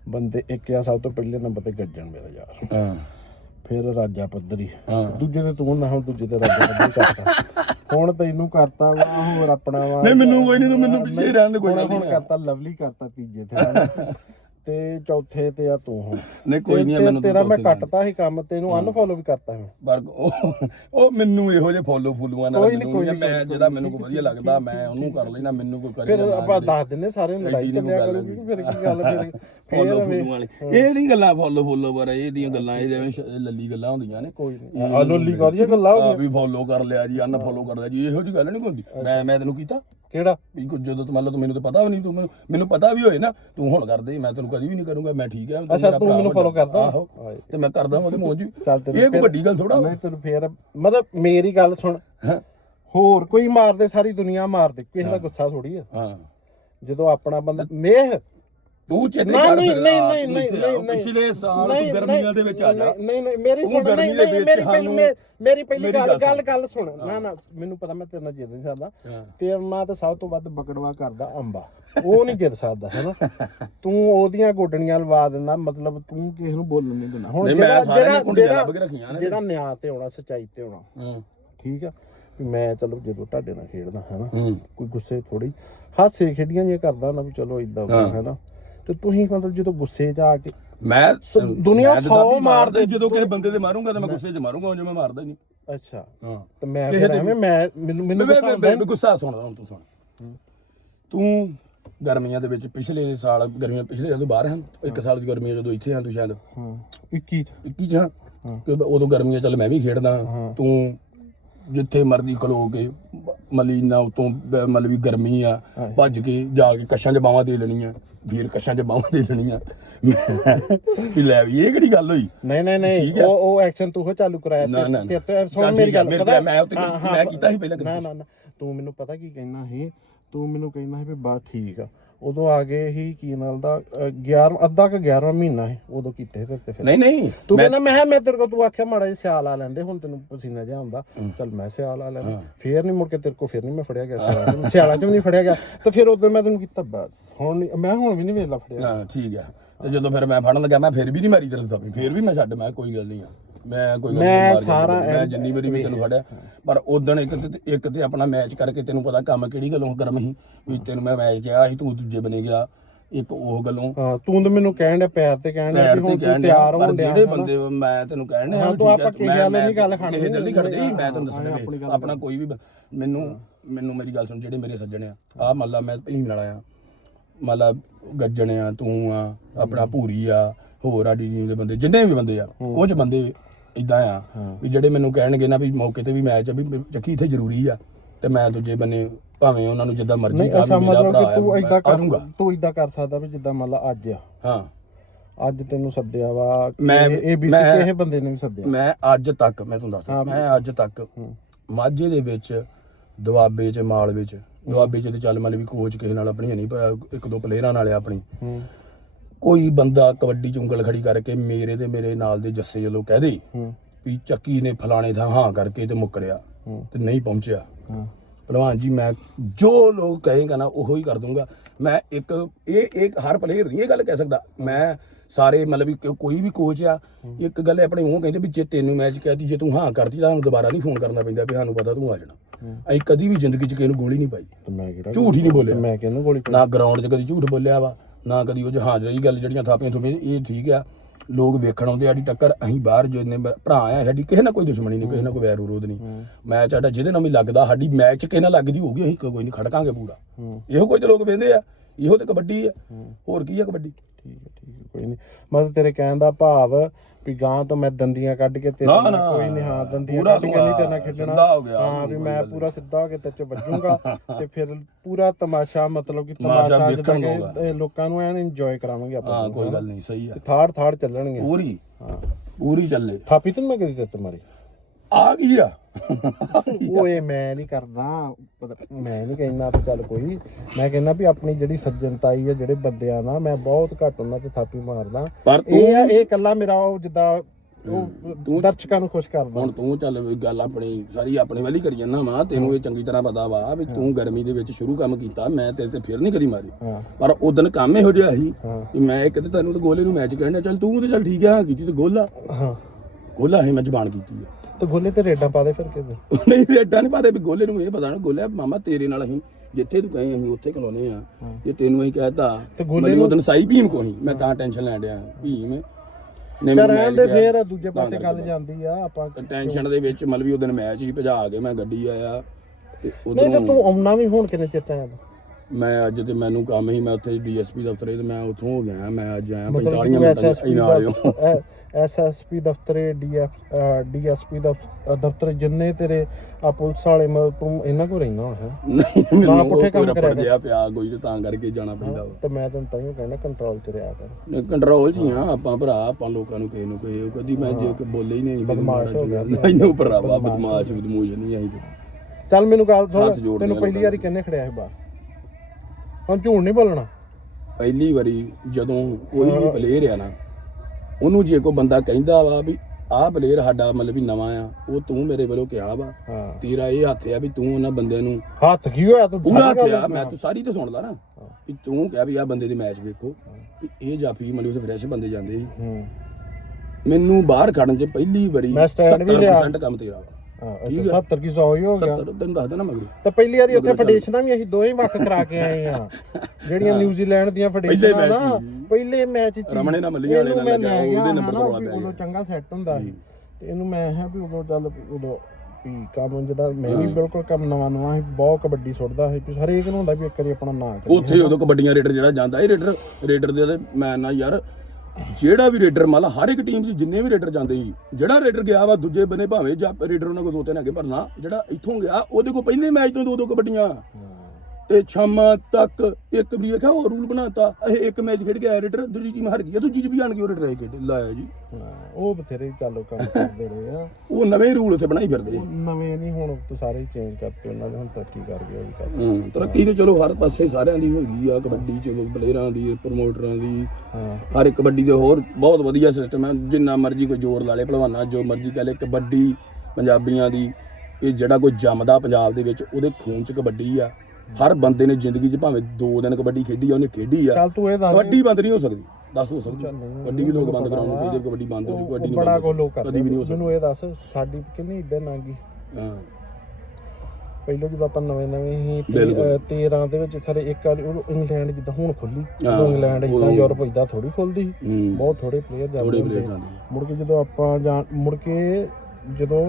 ਬੰਦੇ ਇੱਕ ਆ ਸਭ ਤੋਂ ਪਹਿਲੇ ਨੰਬਰ ਤੇ ਗੱਜਣ ਮੇਰਾ ਯਾਰ ਹਾਂ ਫਿਰ ਰਾਜਾ ਪੱਧਰੀ ਹਾਂ। ਦੂਜੇ ਤੇ ਤੂੰ ਨਾ ਹੁਣ ਦੂਜੇ ਤੇ ਰਾਜਾ ਪੱਧਰੀ ਕਰਤਾ ਹੁਣ ਤੈਨੂੰ ਕਰਤਾ ਵਾ ਹੋਰ ਆਪਣਾ ਵਾ ਨਹੀਂ, ਮੈਨੂੰ ਕੋਈ ਨਹੀਂ, ਤੂੰ ਮੈਨੂੰ ਪਿੱਛੇ ਰਹਿਣ ਦੇ, ਕੋਈ ਗੱਲ ਹੁਣ। ਕਰਤਾ ਲਵਲੀ ਕਰਤਾ ਤੀਜੇ ਤੇ। ਤੇ ਚੌਥੇ ਤੇ ਆ ਤੂੰ ਹੁਣ। [laughs] ਨਹੀਂ ਕੋਈ ਨਹੀਂ ਤੇ- ਮੈਨੂੰ ਤੇਰਾ ਮੈਂ ਕੱਟਤਾ ਸੀ ਕੰਮ ਤੈਨੂੰ ਅਨਫੋਲੋ ਵੀ ਕਰਤਾ ਮੈਂ। ਪਰ ਉਹ ਮੈਨੂੰ ਇਹੋ ਜਿਹੇ ਫੋਲੋ ਫੁੱਲੂਆਂ ਨਾਲ ਮੈਨੂੰ ਮੈਂ ਜਿਹੜਾ ਮੈਨੂੰ ਕੋਈ ਵਧੀਆ ਲੱਗਦਾ ਮੈਂ ਉਹਨੂੰ ਕਰ ਲੈਣਾ ਮੈਨੂੰ ਕੋਈ ਕਰੇ ਫਿਰ ਆਪਾਂ ਦੱਸ ਦਿੰਨੇ ਸਾਰੇ ਲੜਾਈ ਚੱਲਿਆ ਕਰੂਗੀ ਫਿਰ ਕੀ ਗੱਲ ਫਿਰ [laughs] ਫੋਲੋ ਫੁੱਲੂਆਂ ਵਾਲੇ। ਇਹ ਨਹੀਂ ਗੱਲਾਂ ਫੋਲੋ ਫੁੱਲੋ ਪਰ ਇਹ ਦੀਆਂ ਗੱਲਾਂ ਇਹ ਜਿਵੇਂ ਲੱਲੀ ਗੱਲਾਂ ਹੁੰਦੀਆਂ ਨੇ। ਕੋਈ ਨਹੀਂ ਆ ਲੋਲੀ ਕਾਦੀਆਂ ਗੱਲਾਂ ਹੋ ਆ ਵੀ ਫੋਲੋ ਕਰ ਲਿਆ ਜੀ ਅਨ ਫੋਲੋ ਕਰ ਲਿਆ ਜੀ ਇਹੋ ਜੀ ਗੱਲ ਨਹੀਂ ਹੁੰਦੀ। ਮੈਂ ਮੈਂ ਤੈਨੂੰ ਕੀਤਾ। ਕਿਹੜਾ? ਵੀ ਕੁਝ ਜਦੋਂ ਤੂੰ ਮੰਨ ਲਾ ਤੂੰ ਮੈਨੂੰ ਤਾਂ ਪਤਾ ਵੀ ਨਹੀਂ ਤੂੰ ਮੈਨੂੰ- ਮੈਨੂੰ ਪਤਾ ਵੀ ਹੋਏ ਨਾ ਤੂੰ ਹੁਣ ਕਰਦੇ ਮੈਂ ਤੈਨੂੰ ਕਦੀ ਵੀ ਨਹੀਂ ਕਰੂੰਗਾ ਮੈਂ ਠੀਕ ਹੈ ਅੱਛਾ, ਤੂੰ ਮੈਨੂੰ follow ਕਰਦਾ? ਆਹੋ ਤੇ ਮੈਂ ਕਰਦਾ ਉਹਦੇ ਮੂੰਹ ਜੀ ਚੱਲ ਤੈਨੂੰ ਇਹ ਕੋਈ ਫਿਰ- ਵੱਡੀ ਗੱਲ ਥੋੜਾ ਨਹੀਂ ਤੈਨੂੰ ਫੇਰ ਮਤਲਬ ਮੇਰੀ ਗੱਲ ਸੁਣ। ਹਾਂ। ਹੋਰ ਕੋਈ ਮਾਰਦੇ ਸਾਰੀ ਦੁਨੀਆ ਮਾਰਦੇ ਕਿਸੇ ਦਾ ਗੁੱਸਾ ਥੋੜੀ ਆ। ਹਾਂ। ਜਦੋਂ ਆਪਣਾ ਬੰਦਾ ਮੇਹ ਤੂੰ ਚੇਤੇ ਕਰ ਨਹੀਂ ਨਹੀਂ ਨਹੀਂ ਨਹੀਂ ਪਿਛਲੇ ਸਾਲ ਤੂੰ ਗਰਮੀਆਂ ਦੇ ਵਿੱਚ ਆ ਜਾ। ਨਹੀਂ ਨਹੀਂ ਮੇਰੀ ਸੁਣ ਨਹੀਂ ਨਹੀਂ ਮੇਰੀ ਪਹਿਲੀ ਮੇਰੀ ਪਹਿਲੀ ਗੱਲ ਗੱਲ ਗੱਲ ਸੁਣ। ਨਾ ਨਾ ਮੈਨੂੰ ਪਤਾ ਮੈਂ ਤੇਰੇ ਨਾਲ ਜਿੱਦ ਨਹੀਂ ਸਕਦਾ। ਤੇਰੇ ਨਾਲ ਤਾਂ ਸਭ ਤੋਂ ਵੱਧ ਬਕੜਵਾ ਕਰਦਾ ਅੰਬਾ। ਉਹ ਨਹੀਂ ਜਿੱਦ ਸਕਦਾ ਹੈਨਾ [laughs] ਤੂੰ ਉਹਦੀਆਂ ਗੋਡਣੀਆਂ ਲਵਾ ਦਿੰਦਾ ਮਤਲਬ ਤੂੰ ਕਿਸੇ ਨੂੰ ਬੋਲਣ ਨਹੀਂ ਦਿੰਦਾ। ਹੁਣ ਜਿਹੜਾ ਜਿਹੜਾ ਜਿਹੜਾ ਲੱਭ ਕੇ ਰੱਖੀਆਂ ਨੇ। ਜਿਹੜਾ ਨਿਆਂ ਤੇ ਆਉਣਾ ਸੱਚਾਈ ਤੇ ਆਉਣਾ। ਹੂੰ। ਠੀਕ ਆ? ਮੈਂ ਚਲੋ ਜਦੋਂ ਤੁਹਾਡੇ ਨਾਲ ਖੇਡਦਾ ਹੈਨਾ ਕੋਈ ਗੁੱਸੇ ਥੋੜੀ ਹਾਸੇ ਖੇਡੀਆਂ ਜੇ ਕਰਦਾ ਨਾ ਵੀ ਚਲੋ ਇਦਾਂ ਹੈਨਾ ਤੇ ਤੁਸੀਂ ਮਤਲਬ ਜਦੋਂ ਗੁੱਸੇ 'ਚ ਆ ਕੇ ਮੈਂ ਦੁਨੀਆ ਮੈਂ ਤਾਂ ਸੌ ਦਾਦੀ ਮਾਰਦੇ ਜਦੋਂ ਕਿਸੇ ਬੰਦੇ ਤੇ ਮਾਰੂੰਗਾ ਤਾਂ ਮੈਂ ਗੁੱਸੇ 'ਚ ਮਾਰੂੰਗਾ ਉਂਝ ਮੈਂ ਮਾਰਦਾ ਹੀ ਨਹੀਂ। ਅੱਛਾ। ਹਾਂ। ਤੇ ਮੈਂ ਐਵੇਂ ਮੈਂ ਮੈਨੂੰ ਮੈਨੂੰ ਮੈਂ ਗੁੱਸਾ ਸੁਣਦਾ ਹੁਣ ਤੂੰ ਸੁਣ। ਤੂੰ ਗਰਮੀਆਂ ਦੇ ਵਿੱਚ ਪਿਛਲੇ ਸਾਲ ਗਰਮੀਆਂ ਪਿਛਲੇ ਜਦੋਂ ਬਾਹਰ ਹਨ ਇੱਕ ਸਾਲ ਦੀ ਗਰਮੀਆਂ ਜਦੋਂ ਇੱਥੇ ਹਾਂ ਤੂੰ ਸ਼ਾਇਦ। ਹਾਂ। 21 ਚ। 21 ਚ ਹਾਂ। ਉਦੋਂ ਗਰਮੀਆਂ ਚੱਲ ਮੈਂ ਵੀ ਖੇਡਦਾ ਤੂੰ ਜਿੱਥੇ ਮਰਦੀ ਖਲੋ ਕੇ ਮਲੀਨਾ ਉਤੋਂ ਮਤਲਬ ਵੀ ਗਰਮੀ ਆ ਭੱਜ ਕੇ ਜਾ ਕੇ ਕੱਛਾਂ 'ਚ ਬਾਹਾਂ ਦੇ ਲੈਣੀਆਂ ਫਿਰ ਕੱਛਾਂ 'ਚ ਬਾਹਾਂ ਦੇ ਲੈਣੀਆਂ। ਵੀ ਲੈ ਵੀ ਇਹ ਕਿਹੜੀ ਗੱਲ ਹੋਈ? ਨਹੀਂ ਨਹੀਂ ਨਹੀਂ। ਉਹ ਉਹ ਐਕਸ਼ਨ ਤੂੰ ਹੋ ਚਾਲੂ ਕਰਾਇਆ ਤੇ- ਤੇ ਸੁਣ ਮੇਰੀ ਗੱਲ ਪਤਾ? ਮੈਂ ਉੱਤੇ- ਹਾਂ, ਹਾਂ, ਮੈਂ ਕੀਤਾ ਸੀ ਪਹਿਲਾਂ ਨਾ ਨਾ। ਤੂੰ ਮੈਨੂੰ ਪਤਾ ਕੀ ਕਹਿਣਾ ਸੀ? ਤੂੰ ਮੈਨੂੰ ਕਹਿਣਾ ਸੀ ਵੀ ਬਸ ਠੀਕ ਆ। ਉਦੋਂ ਆ ਗਏ ਹੀ ਕੀ ਨਾਲ ਦਾ 11 ਅੱਧਾ ਕ 11ਵਾਂ ਮਹੀਨਾ ਸੀ ਉਦੋਂ ਕੀਤੇ ਤੇ ਤੇ ਫਿਰ ਨਹੀਂ ਨਹੀਂ। ਤੂੰ ਕਹਿੰਦਾ ਮੈਂ ਕਿਹਾ ਮੈਂ ਤੇਰੇ ਕੋਲ ਤੂੰ ਆਖਿਆ ਮਾੜਾ ਜਿਹਾ ਸਿਆਲ ਆ ਲੈਂਦੇ ਹੁਣ ਤੈਨੂੰ ਪਸੀਨਾ ਜਿਹਾ ਆਉਂਦਾ। ਚੱਲ ਮੈਂ ਸਿਆਲ ਆ ਲੈਂਦਾ। ਫੇਰ ਨਹੀਂ ਮੁੜ ਕੇ ਤੇਰੇ ਕੋਲ ਫੇਰ ਨਹੀਂ ਮੈਂ ਫੜਿਆ ਗਿਆ ਸਿਆਲਾਂ 'ਚ। ਸਿਆਲਾਂ ਚ ਵੀ ਨਹੀਂ ਫੜਿਆ ਗਿਆ। ਤੇ ਫਿਰ ਉਦੋਂ ਮੈਂ ਤੈਨੂੰ ਕੀਤਾ ਬਸ। ਹੁਣ ਨਹੀਂ- ਮੈਂ ਹੁਣ ਵੀ ਨਹੀਂ ਵੇਲਾ ਫੜਿਆ। ਹਾਂ ਠੀਕ ਆ। ਤੇ ਜਦੋਂ ਫਿਰ ਮੈਂ ਫੜਨ ਲੱਗਾ ਮੈਂ ਫਿਰ ਵੀ ਨਹੀਂ ਮਾਰੀ ਤੇਰੇ ਤੋਂ ਫਿਰ ਵੀ ਮੈਂ ਛੱਡ ਮੈਂ ਕੋਈ ਗੱਲ ਨਹੀਂ ਆ। ਮੈਂ ਕੋਈ ਗੱਲ ਨਹੀਂ ਮੈਂ ਮਾਰ ਜਾਂਦਾ ਸਾਰਾ। ਮੈਂ ਜਿੰਨੀ ਵਾਰੀ ਵੀ ਤੈਨੂੰ ਫੜਿਆ ਪਰ ਉਦੋਂ ਇੱਕ ਤੇ ਇੱਕ ਤੇ ਆਪਣਾ ਮੈਚ ਕਰਕੇ ਤੈਨੂੰ ਪਤਾ ਕੰਮ ਕਿਹੜੀ ਗੱਲੋਂ ਕਰਮ ਸੀ ਵੀ ਤੈਨੂੰ ਮੈਂ ਮੈਚ ਕਿਹਾ ਸੀ ਤੂੰ ਦੂਜੇ ਬਣੇ ਗਿਆ ਇੱਕ ਉਹ ਗੱਲੋਂ ਹਾਂ ਤੂੰ ਤਾਂ ਮੈਨੂੰ ਕਹਿਣ ਡਿਆ ਪੈਰ ਤੇ ਕਹਿਣ ਡਿਆ ਪੈਰ ਵੀ ਤੇ ਹੁਣ ਕਹਿਣ ਤੂੰ ਡਿਆ, ਤਿਆਰ ਪਰ ਹੋਣ ਡਿਆ ਜਿਹੜੇ। ਬੰਦੇ ਮੈਂ ਤੈਨੂੰ ਕਹਿਣ ਡਿਆ ਹਾਂ, ਵੀ ਤੂੰ ਠੀਕ ਆਪਾਂ ਆ, ਕਿਸੇ ਮੈਂ- ਗੱਲ ਮੈਂ ਨਹੀਂ ਗੱਲ ਖੜਨੀ, ਕਿਸੇ ਨਹੀਂ ਖੜਦੀ ਮੈਂ ਤੈਨੂੰ ਦੱਸਣਾ ਆਪਣੀ ਵੀ ਗੱਲ ਆਪਣਾ ਕੋਈ ਵੀ ਬ- ਮੈਨੂੰ ਮੈਨੂੰ ਮੇਰੀ ਗੱਲ ਸੁਣ ਜਿਹੜੇ ਮੇਰੇ ਸੱਜਣ ਆ ਆ ਮੰਨ ਲਾ ਮੈਂ ਭੀਮ ਵਾਲਾ ਆ ਮੰਨ ਲਾ ਗੱਜਣ ਆ ਤੂੰ ਆ ਆਪਣਾ ਭੂਰੀ ਆ ਹੋਰ ਆਡੀ ਟੀਮ ਦੇ ਬੰਦੇ ਜਿੰਨੇ ਵੀ ਬੰਦੇ ਆ ਕੁਝ ਬੰਦੇ ਇਦਾਂ ਆ ਵੀ ਜਿਹੜੇ ਮੈਨੂੰ ਕਹਿਣਗੇ ਨਾ ਵੀ ਮੌਕੇ ਤੇ ਵੀ ਮੈਚ ਆ ਵੀ ਚੱਕੀ ਇੱਥੇ ਜ਼ਰੂਰੀ ਆ ਤੇ ਮੈਂ ਦੂਜੇ ਬੰਨੇ ਭਾਵੇਂ ਉਹਨਾਂ ਨੂੰ ਜਿੱਦਾਂ ਮਰਜ਼ੀ ਨਹੀਂ ਕਹਾ ਅਸਾਂ ਵੀ ਮੇਰਾ ਮਤਲਬ ਭਰਾ ਕਿ ਤੂੰ ਇਦਾਂ ਆ ਕਰ ਜਾਊਂਗਾ ਤੂੰ ਇਦਾਂ ਕਰ ਸਕਦਾ ਵੀ ਜਿੱਦਾਂ ਮੰਨ ਲਾ ਅੱਜ ਆ। ਹਾਂ। ਅੱਜ ਤੈਨੂੰ ਸੱਦਿਆ ਵਾ ਮੈਂ- ਏਬੀਸੀ ਮੈਂ- ਕਿਸੇ ਬੰਦੇ ਨੇ ਵੀ ਸੱਦਿਆ। ਮੈਂ ਅੱਜ ਤੱਕ ਮੈਂ ਤੁਹਾਨੂੰ ਦੱਸਦਾ ਮੈਂ ਅੱਜ ਤੱਕ ਮਾਝੇ ਦੇ ਵਿੱਚ ਦੁਆਬੇ ਚ ਮਾਲਵੇ ਚ ਦੁਆਬੇ ਚ ਤੇ ਚੱਲ ਮਤਲਬ ਵੀ ਕੋਚ ਕਿਸੇ ਨਾਲ ਆਪਣੀ ਨਹੀਂ ਪਰ ਇੱਕ ਦੋ ਪਲੇਅਰਾਂ ਨਾਲ ਆ ਆਪਣੀ। ਹੂੰ। ਕੋਈ ਬੰਦਾ ਕਬੱਡੀ ਚ ਉਂਗਲ ਖੜੀ ਕਰਕੇ ਮੇਰੇ ਤੇ ਮੇਰੇ ਨਾਲ ਦੇ ਜੱਸੇ ਵੱਲੋਂ ਕਹਿ ਦੇ ਹੂੰ। ਵੀ ਚੱਕੀ ਨੇ ਫਲਾਣੇ ਥਾਂ ਹਾਂ ਕਰਕੇ ਤੇ ਮੁੱਕਰਿਆ। ਤੇ ਨਹੀਂ ਪਹੁੰਚਿਆ। ਹਾਂ। ਭਲਵਾਨ ਜੀ ਮੈਂ ਜੋ ਲੋਕ ਕਹੇਗਾ ਨਾ ਉਹੋ ਹੀ ਕਰ ਦੂੰਗਾ ਮੈਂ ਇੱਕ ਇਹ ਇੱਕ ਹਰ ਪਲੇਅਰ ਨਹੀਂ ਇਹ ਗੱਲ ਕਹਿ ਸਕਦਾ। ਮੈਂ ਸਾਰੇ ਮਤਲਬ ਕੋਈ ਵੀ ਕੋਚ ਆ ਇੱਕ ਗੱਲ ਆਪਣੇ ਮੂੰਹ ਕਹਿੰਦੇ ਵੀ ਜੇ ਤੈਨੂੰ ਮੈਚ ਕਹਿਤੀ ਜੇ ਤੂੰ ਹਾਂ ਕਰਤੀ ਤਾਂ ਦੁਬਾਰਾ ਨਹੀਂ ਫੋਨ ਕਰਨਾ ਪੈਂਦਾ ਵੀ ਸਾਨੂੰ ਪਤਾ ਤੂੰ ਆ ਜਾਣਾ। ਅਸੀਂ ਕਦੀ ਵੀ ਜ਼ਿੰਦਗੀ 'ਚ ਕਿਸੇ ਨੂੰ ਗੋਲੀ ਨਹੀਂ ਪਾਈ। ਤੇ ਮੈਂ ਕਿਹੜਾ ਝੂਠ ਹੀ ਨਹੀਂ ਬੋਲਿਆ। ਮੈਂ ਕਿਹਨੂੰ ਗੋਲੀ ਪਾਈ? ਨਾ ਗਰਾਊਂਡ 'ਚ ਕਦੀ ਝੂਠ ਬੋਲਿਆ ਵਾ। ਨਾ ਕਦੀ ਉਹ ਜਹਾਜ਼ ਰਹੀ ਗੱਲ ਜਿਹੜੀਆਂ ਥਾਪੀਆਂ ਥੁਪੀਆਂ ਇਹ ਠੀਕ ਆ। ਲੋਕ ਵੇਖਣ ਆਉਂਦੇ ਆੜੀ ਟੱਕਰ ਅਸੀਂ ਬਾਹਰ ਜਿੰਨੇ ਭਰਾ ਆ ਸਾਡੀ ਕਿਸੇ ਨਾਲ ਕੋਈ ਦੁਸ਼ਮਣੀ ਨਹੀਂ ਕਿਸੇ ਨਾਲ ਕੋਈ ਵੈਰ ਵਿਰੋਧ ਨਹੀਂ। ਮੈਚ ਸਾਡਾ ਜਿਹਦੇ ਨਾਲ ਵੀ ਲੱਗਦਾ ਸਾਡੀ ਮੈਚ ਕਿਸੇ ਨਾਲ ਲੱਗਦੀ ਹੋਊਗੀ ਅਸੀਂ ਕੋਈ ਨਹੀਂ ਖੜਕਾਂਗੇ ਪੂਰਾ। ਇਹੋ ਕੁਝ ਲੋਕ ਵੇਂਦੇ ਆ ਇਹੋ ਤੇ ਕਬੱਡੀ ਆ। ਹੋਰ ਕੀ ਆ ਕਬੱਡੀ? ਠੀਕ ਹੈ ਠੀਕ ਹੈ ਕੋਈ ਨਹੀਂ। ਮਤਲਬ ਤੇਰੇ ਕਹਿਣ ਦਾ ਭਾਵ ਵੀ ਗਾਂ ਤੋਂ ਮੈਂ ਦੰਦੀਆਂ ਕੱਢ ਕੇ ਤੇਰੇ ਨਾ, ਨਾਲ ਨਾ, ਕੋਈ ਨਹੀਂ ਹਾਂ ਦੰਦੀਆਂ ਪੂਰਾ ਕੱਢ ਕੇ ਨਹੀਂ ਤੇਰੇ ਨਾਲ ਤੂੰ ਖੇਡਣਾ। ਸਿੱਧਾ ਹੋ ਗਿਆ, ਹਾਂ ਵੀ ਕੋਈ ਮੈਂ ਗੱਲ ਪੂਰਾ ਸਿੱਧਾ ਹੋ ਕੇ ਤੇ ਚ ਵੱਜੂਗਾ ਤੇ ਫਿਰ ਪੂਰਾ ਤਮਾਸ਼ਾ ਮਤਲਬ ਕਿ ਤਮਾਸ਼ਾ ਤਮਾਸ਼ਾ ਜਿੱਦਾਂ ਨੂੰ ਕਿ ਇਹ ਲੋਕਾਂ ਨੂੰ ਐਨ ਇੰਜੋਏ ਕਰਾਵਾਂਗੇ ਆਪਾਂ ਹਾਂ ਕੋਈ ਗੱਲ ਨਹੀਂ ਸਹੀ ਆ। ਥਾੜ ਥਾੜ ਚੱਲਣਗੇ ਪੂਰੀ। ਹਾਂ। ਪੂਰੀ ਚੱਲੇ। ਥਾਪੀ ਤੇ ਮੈਂ ਕਦੀ ਤੇ ਮਾਰੀ। ਆ ਗਈ ਆ। ਓਏ ਮੈਂ ਨਹੀਂ ਕਰਦਾ। ਮੈਂ ਨਹੀਂ ਕਹਿੰਦਾ ਵੀ ਚੱਲ ਕੋਈ ਮੈਂ ਕਹਿੰਦਾ ਵੀ ਆਪਣੀ ਜਿਹੜੀ ਸੱਜਣਤਾਈ ਆ ਜਿਹੜੇ ਬੰਦੇ ਆ ਨਾ ਮੈਂ ਬਹੁਤ ਘੱਟ ਉਹਨਾਂ ਤੇ ਥਾਪੀ ਮਾਰਦਾ। ਪਰ ਇਹ ਆ ਤੂੰ ਇਹ ਕੱਲਾ ਮੇਰਾ ਉਹ ਜਿੱਦਾਂ ਉਹ ਦਰਸ਼ਕਾਂ ਨੂੰ ਖੁਸ਼ ਕਰਦਾ। ਹੁਣ ਤੂੰ ਚੱਲ ਵੀ ਗੱਲ ਆਪਣੀ ਸਾਰੀ ਆਪਣੇ ਵਾਲੀ ਕਰੀ ਜਾਂਦਾ ਵਾ ਤੈਨੂੰ ਇਹ ਚੰਗੀ ਤਰ੍ਹਾਂ ਪਤਾ ਵਾ ਵੀ ਤੂੰ ਗਰਮੀ ਦੇ ਵਿੱਚ ਸ਼ੁਰੂ ਕੰਮ ਕੀਤਾ ਮੈਂ ਤੇਰੇ ਤੇ ਫਿਰ ਨਹੀਂ ਕਦੀ ਮਾਰੀ। ਪਰ ਉਦੋਂ ਕੰਮ ਇਹੋ ਜਿਹਾ ਸੀ। ਕਿ ਮੈਂ ਇੱਕ ਤੇ ਤੈਨੂੰ ਤੇ ਗੋਲੇ ਨੂੰ ਮੈਚ ਕਹਿਣਾ ਚੱਲ ਤੂੰ ਤੇ ਚੱਲ ਠੀਕ ਆ ਕੀਤੀ ਤੇ ਗੋਲਾ। ਹਾਂ। ਗੋਲਾ ਹੈ ਮੈਂ ਜ਼ਬਾਨ ਕੀਤੀ ਆ। ਤੇ ਗੋਲੇ ਤੇ ਰੇਡਾਂ ਪਾ ਦੇ ਫਿਰ ਕਿਤੇ ਨਹੀਂ ਰੇਡਾਂ ਨਹੀਂ ਪਾਦੇ ਵੀ ਗੋਲੇ ਨੂੰ ਇਹ ਪਤਾ ਨਾ ਗੋਲੇ ਮਾਮਾ ਤੇਰੇ ਨਾਲ ਅਸੀਂ ਜਿੱਥੇ ਤੂੰ ਕਹੇ ਅਸੀਂ ਉੱਥੇ ਖਲੋਨੇ ਆ ਜੇ ਤੈਨੂੰ ਅਸੀਂ ਕਹਿਤਾ ਤੇ ਗੋਲੇ ਗੋਲੇ ਉਦੋਂ ਸਾਈ ਭੀਮ ਕੋ ਹੀ ਮੈਂ ਤਾਂ ਟੈਨਸ਼ਨ ਲੈਣ ਡਿਆ ਭੀਮ ਨੇ ਮੈਚ ਦੇ। ਫੇਰ ਦੂਜੇ ਪਾਸੇ ਗੱਲ ਜਾਂਦੀ ਆ ਆਪਾਂ ਟੈਨਸ਼ਨ ਦੇ ਵਿੱਚ ਮਤਲਬ ਵੀ ਉਦੋਂ ਮੈਚ ਹੀ ਭਜਾ ਕੇ ਮੈਂ ਗੱਡੀ ਆਇਆ ਤੇ ਨਹੀਂ ਤੇ ਉਦੋਂ ਤੂੰ ਆਉਣਾ ਵੀ ਹੁਣ ਕਿੰਨੇ ਚਿਰ ਆਇਆ? ਮੈਂ ਅੱਜ ਤੇ ਮੈਨੂੰ ਕੰਮ ਹੀ ਮੈਂ ਉੱਥੇ ਡੀਐਸਪੀ ਦਫ਼ਤਰੇ ਤੇ ਮੈਂ ਉੱਥੋਂ ਹੋ ਗਿਆ ਮੈਂ ਅੱਜ ਆਇਆ ਮਤਲਬ 45 ਮਿੰਟਾਂ ਦੇ ਅਸੀਂ ਨਾਲਿਓ ਐਸਐਸਪੀ ਦਫ਼ਤਰੇ ਡੀਐਫ ਡੀਐਸਪੀ ਦਫ਼ਤਰ ਜਿੰਨੇ ਤੇਰੇ ਆ ਪੁਲਿਸ ਵਾਲੇ ਮਤਲਬ ਤੂੰ ਇਹਨਾਂ ਕੋ ਰਹਿਣਾ ਹੈ? ਨਹੀਂ ਮੈਨੂੰ ਪੁੱਠੇ ਉਹ ਕੰਮ ਕੋਈ ਰਫੜ ਜਿਹਾ ਪਿਆ ਕੋਈ ਤੇ ਤਾਂ ਕਰਕੇ ਜਾਣਾ ਪੈਂਦਾ ਤੇ ਮੈਂ ਤੈਨੂੰ ਤਾਈਓ ਕਹਿਣਾ ਕੰਟਰੋਲ ਚ ਰਿਹਾ ਕਰ। ਨਹੀਂ ਕੰਟਰੋਲ ਹੀ ਆ ਆਪਾਂ ਭਰਾ ਆਪਾਂ ਲੋਕਾਂ ਨੂੰ ਕਿਸੇ ਨੂੰ ਕਹੇ ਕਦੀ ਮੈਂ ਜੇ ਕੋਈ ਬੋਲੇ ਹੀ ਨਹੀਂ ਬਦਮਾਸ਼ ਹੋ ਗਿਆ। ਨਹੀਂ ਭਰਾਵਾ ਬਦਮਾਸ਼ ਬਦਮੂਸ਼ ਨਹੀਂ ਆਈ ਤੇ। ਚੱਲ ਮੈਨੂੰ ਗੱਲ ਸੁਣ ਤੈਨੂੰ ਪਹਿਲੀ ਵਾਰੀ ਕਿੰਨੇ ਖੜਿਆ ਸੀ ਬਾਹਰ? ਹੁਣ ਝੂਠ ਨਹੀਂ ਬੋਲਣਾ। ਪਹਿਲੀ ਵਾਰੀ ਜਦੋਂ ਕੋਈ ਵੀ ਪਲੇਅਰ ਆ ਨਾ ਉਹਨੂੰ ਜੇ ਕੋਈ ਬੰਦਾ ਕਹਿੰਦਾ ਵਾ ਵੀ ਆਹ ਪਲੇਅਰ ਸਾਡਾ ਮਤਲਬ ਵੀ ਨਵਾਂ ਆ ਉਹ ਤੂੰ ਮੇਰੇ ਵੱਲੋਂ ਕਿਹਾ ਵਾ ਹਾਂ। ਤੇਰਾ ਇਹ ਹੱਥ ਆ ਵੀ ਤੂੰ ਉਹਨਾਂ ਬੰਦਿਆਂ ਨੂੰ ਹੱਥ ਕੀ ਹੋਇਆ ਤੂੰ? ਪੂਰਾ ਹੱਥ ਆ ਮੈਂ ਤੂੰ ਸਾਰੀ ਤੇ ਸੁਣਦਾ ਨਾ। ਵੀ ਤੂੰ ਕਿਹਾ ਵੀ ਆਹ ਬੰਦੇ ਦੇ ਮੈਚ ਵੇਖੋ ਵੀ ਇਹ ਜਾਫੀ ਮਤਲਬ ਉਸ ਫਰੈਸ਼ ਬੰਦੇ ਜਾਂਦੇ ਸੀ। ਹੂੰ। ਮੈਨੂੰ ਬਾਹਰ ਖੜਨ 'ਚ ਪਹਿਲੀ ਵਾਰੀ ਮੈਂ stand ਵੀ ਲਿਆ। 70% ਕੰਮ ਤੇਰਾ ਵਾ। ਹਾਂ ਠੀਕ ਅੱਛਾ, ਆ। 70 ਕੀ 100 ਹੀ ਹੋ ਗਿਆ। 70 ਤੈਨੂੰ ਦੱਸਦਾ ਨਾ ਮਗਰ। ਤੇ ਪਹਿਲੀ ਵਾਰੀ ਉੱਥੇ ਫੈਡਰੇਸ਼ਨਾਂ ਵੀ ਅਸੀਂ ਦੋਵੇਂ ਵੱਖ ਕਰਾ ਕੇ ਆਏ ਆ ਜਿਹੜੀਆਂ ਨਿਊਜ਼ੀਲੈਂਡ ਦੀਆਂ ਫੈਡਰੇਸ਼ਨਾਂ match ਨਾ ਸੀ। ਪਹਿਲੇ ਮੈਚ ਚ ਰਮਣੇ ਨਾਲ ਮੱਲੀਆਂ ਵਾਲੇ ਇਹਨੂੰ ਨਾਲ ਮੈਂ ਲੱਗਾ, ਲੈ ਗਿਆ ਉਹਦੇ ਹਾਂ ਨੰਬਰ ਨਾ, ਕਰਵਾ ਵੀ ਉਦੋਂ। ਚੰਗਾ ਸੈੱਟ ਹੁੰਦਾ ਸੀ। ਤੇ ਇਹਨੂੰ ਮੈਂ ਕਿਹਾ ਵੀ ਉਦੋਂ ਚੱਲ ਉਦੋਂ ਵੀ ਕੰਮ ਜਿਹਦਾ ਮੈਂ ਵੀ ਬਿਲਕੁਲ ਕੰਮ ਨਵਾਂ ਨਵਾਂ ਸੀ ਬਹੁਤ ਕਬੱਡੀ ਸੁੱਟਦਾ ਸੀ। ਵੀ ਹਰੇਕ ਨੂੰ ਹੁੰਦਾ ਵੀ ਇੱਕ ਵਾਰੀ ਆਪਣਾ ਨਾਂ ਕਰੀਏ। ਉੱਥੇ ਉਦੋਂ ਕਬੱਡੀਆਂ ਰੇਡਰ ਜਿਹੜਾ ਜਾਂਦਾ ਇਹ ਰੇਡਰ ਰੇਡਰ ਦੇ ਤੇ ਮੈਂ ਨਾ ਯਾਰ ਜਿਹੜਾ ਵੀ ਰੇਡਰ ਮੰਨ ਲਾ, ਹਰ ਇੱਕ ਟੀਮ 'ਚ ਜਿੰਨੇ ਵੀ ਰੇਡਰ ਜਾਂਦੇ ਸੀ, ਜਿਹੜਾ ਰੇਡਰ ਗਿਆ ਵਾ ਦੂਜੇ ਬੰਨੇ ਭਾਵੇਂ ਜਾਂ ਰੇਡਰ ਉਹਨਾਂ ਕੋਲ ਦੋ ਤਿੰਨ ਹੈਗੇ, ਪਰ ਨਾ, ਜਿਹੜਾ ਇੱਥੋਂ ਗਿਆ, ਉਹਦੇ ਕੋਲ ਪਹਿਲੇ ਮੈਚ ਤੋਂ ਦੋ ਦੋ ਕਬੱਡੀਆਂ। ਤੇ ਸ਼ਾਮਾਂ ਤੱਕ ਇੱਕ ਵੀ ਵੇਖਿਆ ਉਹ ਰੂਲ ਬਣਾਤਾ। ਇਹ ਇੱਕ ਮੈਚ ਖੇਡ ਕੇ ਆਇਆ ਰੇਡਰ ਦੂਜੀ ਟੀਮ ਹਾਰ ਗਈ ਦੂਜੀ 'ਚ ਵੀ ਆਣ ਕੇ ਉਹ ਰੇਡਰ ਆਏ ਖੇਡ ਲਾਇਆ ਜੀ। ਹਾਂ, ਉਹ ਬਥੇਰੇ ਚਾਲੂ ਕੰਮ [laughs] ਕਰਦੇ ਰਹੇ ਆ। ਉਹ ਨਵੇਂ ਰੂਲ ਉੱਥੇ ਬਣਾਈ ਫਿਰਦੇ ਆ। ਨਵੇਂ ਨਹੀਂ ਹੁਣ ਤਾਂ ਸਾਰੇ ਚੇਂਜ ਕਰਤੇ ਉਹਨਾਂ ਨੇ ਹੁਣ ਤਰੱਕੀ ਕਰ ਗਏ ਉਹ ਵੀ ਕਰ ਹਾਂ ਤਰੱਕੀ ਤੇ ਚਲੋ ਹਰ ਪਾਸੇ ਸਾਰਿਆਂ ਦੀ ਹੋ ਗਈ ਆ ਕਬੱਡੀ ਚ ਪਲੇਅਰਾਂ ਦੀ ਪ੍ਰਮੋਟਰਾਂ ਦੀ ਹਾਂ। ਹਰ ਇੱਕ ਕਬੱਡੀ ਦੇ ਹੋਰ ਬਹੁਤ ਵਧੀਆ ਸਿਸਟਮ ਹੈ ਜਿੰਨਾ ਮਰਜ਼ੀ ਕੋਈ ਜ਼ੋਰ ਲਾ ਲੇ ਭਲਵਾਨਾ ਜੋ ਮਰਜ਼ੀ ਕਹ ਲੇ ਕਬੱਡੀ ਪੰਜਾਬੀਆਂ ਦੀ ਇਹ ਜਿਹੜਾ ਕੋਈ ਜੰਮਦਾ ਪੰਜਾਬ ਦੇ ਵਿੱਚ ਉਹਦੇ ਖੂਨ ਚ ਕਬੱਡੀ ਆ। ਹਰ ਬੰਦੇ ਨੇ ਜ਼ਿੰਦਗੀ 'ਚ ਭਾਵੇਂ 2 ਦਿਨ ਕਬੱਡੀ ਖੇਡੀ ਆ ਉਹਨੇ ਖੇਡੀ ਆ। ਚੱਲ ਤੂੰ ਇਹ ਦੱਸ ਕਬੱਡੀ ਬੰਦ ਨਹੀਂ ਹੋ ਸਕਦੀ। ਦੱਸ ਹੋ ਸਕਦੀ। ਕਬੱਡੀ ਵੀ ਲੋਕ ਬੰਦ ਕਰਾਉਣ ਨੂੰ ਕਹਿੰਦੇ ਕਬੱਡੀ ਬੰਦ ਹੋ ਗਈ ਕਬੱਡੀ ਨਹੀਂ ਬੜਾ ਬੰਦ ਲੋਕ ਕਦੀ ਵੀ ਨਹੀਂ ਹੋ ਮੈਨੂੰ ਇਹ ਦੱਸ ਸਾਡੀ ਕਿੰਨੀ ਇੱਦਾਂ ਲੰਗੀ ਹਾਂ। ਪਹਿਲਾਂ ਜਦੋਂ ਆਪਾਂ ਨਵੇਂ ਨਵੇਂ ਹੀ ਬਿਲਕੁਲ। 13 ਦੇ ਵਿੱਚ ਖਰੇ ਇੱਕ ਵਾਰੀ ਉਹ ਇੰਗਲੈਂਡ ਜਿੱਦਾਂ ਹੁਣ ਖੁੱਲੀ ਉਦੋਂ ਇੰਗਲੈਂਡ ਇਦਾਂ ਯੂਰਪ ਇਦਾਂ ਥੋੜੀ ਖੁੱਲਦੀ ਬਹੁਤ ਥੋੜੇ ਪਲੇਅਰ ਜਾਂਦੇ ਥੋੜੇ ਪਲੇਅਰ। ਜਾਂਦੇ ਮੁੜ ਕੇ ਜਦੋਂ ਆਪਾਂ ਜਾਂ ਮੁੜ ਕੇ ਜਦੋਂ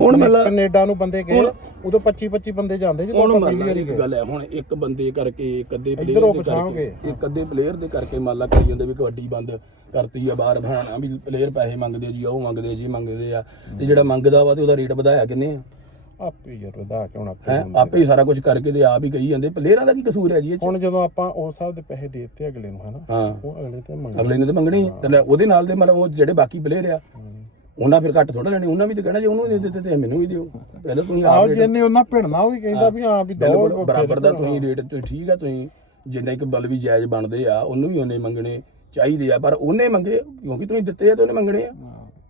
ਹੁਣ ਕੈਨੇਡਾ ਨੂੰ ਬੰਦੇ ਗਏ ਉਦੋਂ 25 25 ਬੰਦੇ ਜਾਂਦੇ ਜਦੋਂ ਹੁਣ ਆਪਾਂ ਮੰਨ ਪਹਿਲੀ ਲਾ ਵਾਰੀ ਇੱਕ ਗਏ ਗੱਲ ਹੈ ਹੁਣ ਇੱਕ ਬੰਦੇ ਕਰਕੇ ਇੱਕ ਅੱਧੇ ਪਲੇਅਰ ਦੇ। ਕਰਕੇ ਇੱਕ ਅੱਧੇ ਪਲੇਅਰ ਦੇ ਕਰਕੇ ਮੰਨ ਲਾ ਕਰੀ ਜਾਂਦੇ ਵੀ ਕਬੱਡੀ ਬੰਦ ਕਰਤੀ ਆ ਬਾਹਰ ਭਾਣਾ ਵੀ ਪਲੇਅਰ ਪੈਸੇ ਮੰਗਦੇ ਜੀ ਉਹ ਮੰਗਦੇ ਆ ਜੀ ਮੰਗਦੇ ਆ ਤੇ ਜਿਹੜਾ ਮੰਗਦਾ ਵਾ ਤੇ ਉਹਦਾ ਰੇਟ ਵਧਾਇਆ ਕਿੰਨੇ ਆ ਆਪੇ ਯਾਰ ਵਧਾ ਕੇ ਹੁਣ ਆਪੇ ਹੈ। ਆਪੇ ਹੀ ਸਾਰਾ ਕੁਝ ਕਰਕੇ ਤੇ ਆਪ ਹੀ ਕਹੀ ਜਾਂਦੇ ਪਲੇਅਰਾਂ ਦਾ ਕੀ ਕਸੂਰ ਹੈ ਜੀ ਇਹ 'ਚ? ਹੁਣ ਜਦੋਂ ਆਪਾਂ ਉਸ ਹਿਸਾਬ ਦੇ ਪੈਸੇ ਦੇ ਦਿੱਤੇ ਅਗਲੇ ਨੂੰ ਹਨਾ ਹਾਂ ਉਹ ਅਗਲੇ ਤੇ ਮੰਗ ਅਗਲੇ ਨੇ ਤਾਂ ਮੰਗਣੀ। ਤੇ ਲੈ ਉਹਦੇ ਨਾਲ ਦੇ ਮਤਲਬ ਉਹ ਜਿਹੜੇ ਬਾਕੀ ਪਲੇਅਰ ਆ ਉਹਨਾਂ ਫਿਰ ਘੱਟ ਥੋੜਾ ਲੈਣੇ ਉਹਨਾਂ ਵੀ ਤਾਂ ਕਹਿਣਾ ਜੇ ਉਹਨੂੰ ਦੇ ਦਿੱਤੇ ਤੇ ਮੈਨੂੰ ਵੀ ਦਿਓ। ਪਹਿਲਾਂ ਤੁਸੀਂ ਆਹ ਆਪ ਰੇਟ ਜਿਹਨੇ ਉਹਨਾਂ ਭਿੜਨਾ ਉਹ ਵੀ ਕਹਿੰਦਾ ਵੀ ਹਾਂ ਵੀ ਦੋ ਬਿਲਕੁਲ ਬਰਾਬਰ ਦਾ ਤੁਸੀਂ ਰੇਟ ਤੁਸੀਂ ਠੀਕ ਆ ਤੁਸੀਂ ਜਿੰਨਾ ਇੱਕ ਬਲ ਵੀ ਜਾਇਜ਼ ਬਣਦੇ ਆ ਉਹਨੂੰ ਵੀ ਉਹਨੇ ਮੰਗਣੇ ਚਾਹੀਦੇ ਆ ਪਰ ਉਹਨੇ ਮੰਗੇ ਕਿਉਂਕਿ ਤੁਸੀਂ ਦਿੱਤੇ ਆ ਤੇ ਉਹਨੇ ਮੰਗਣੇ ਆ।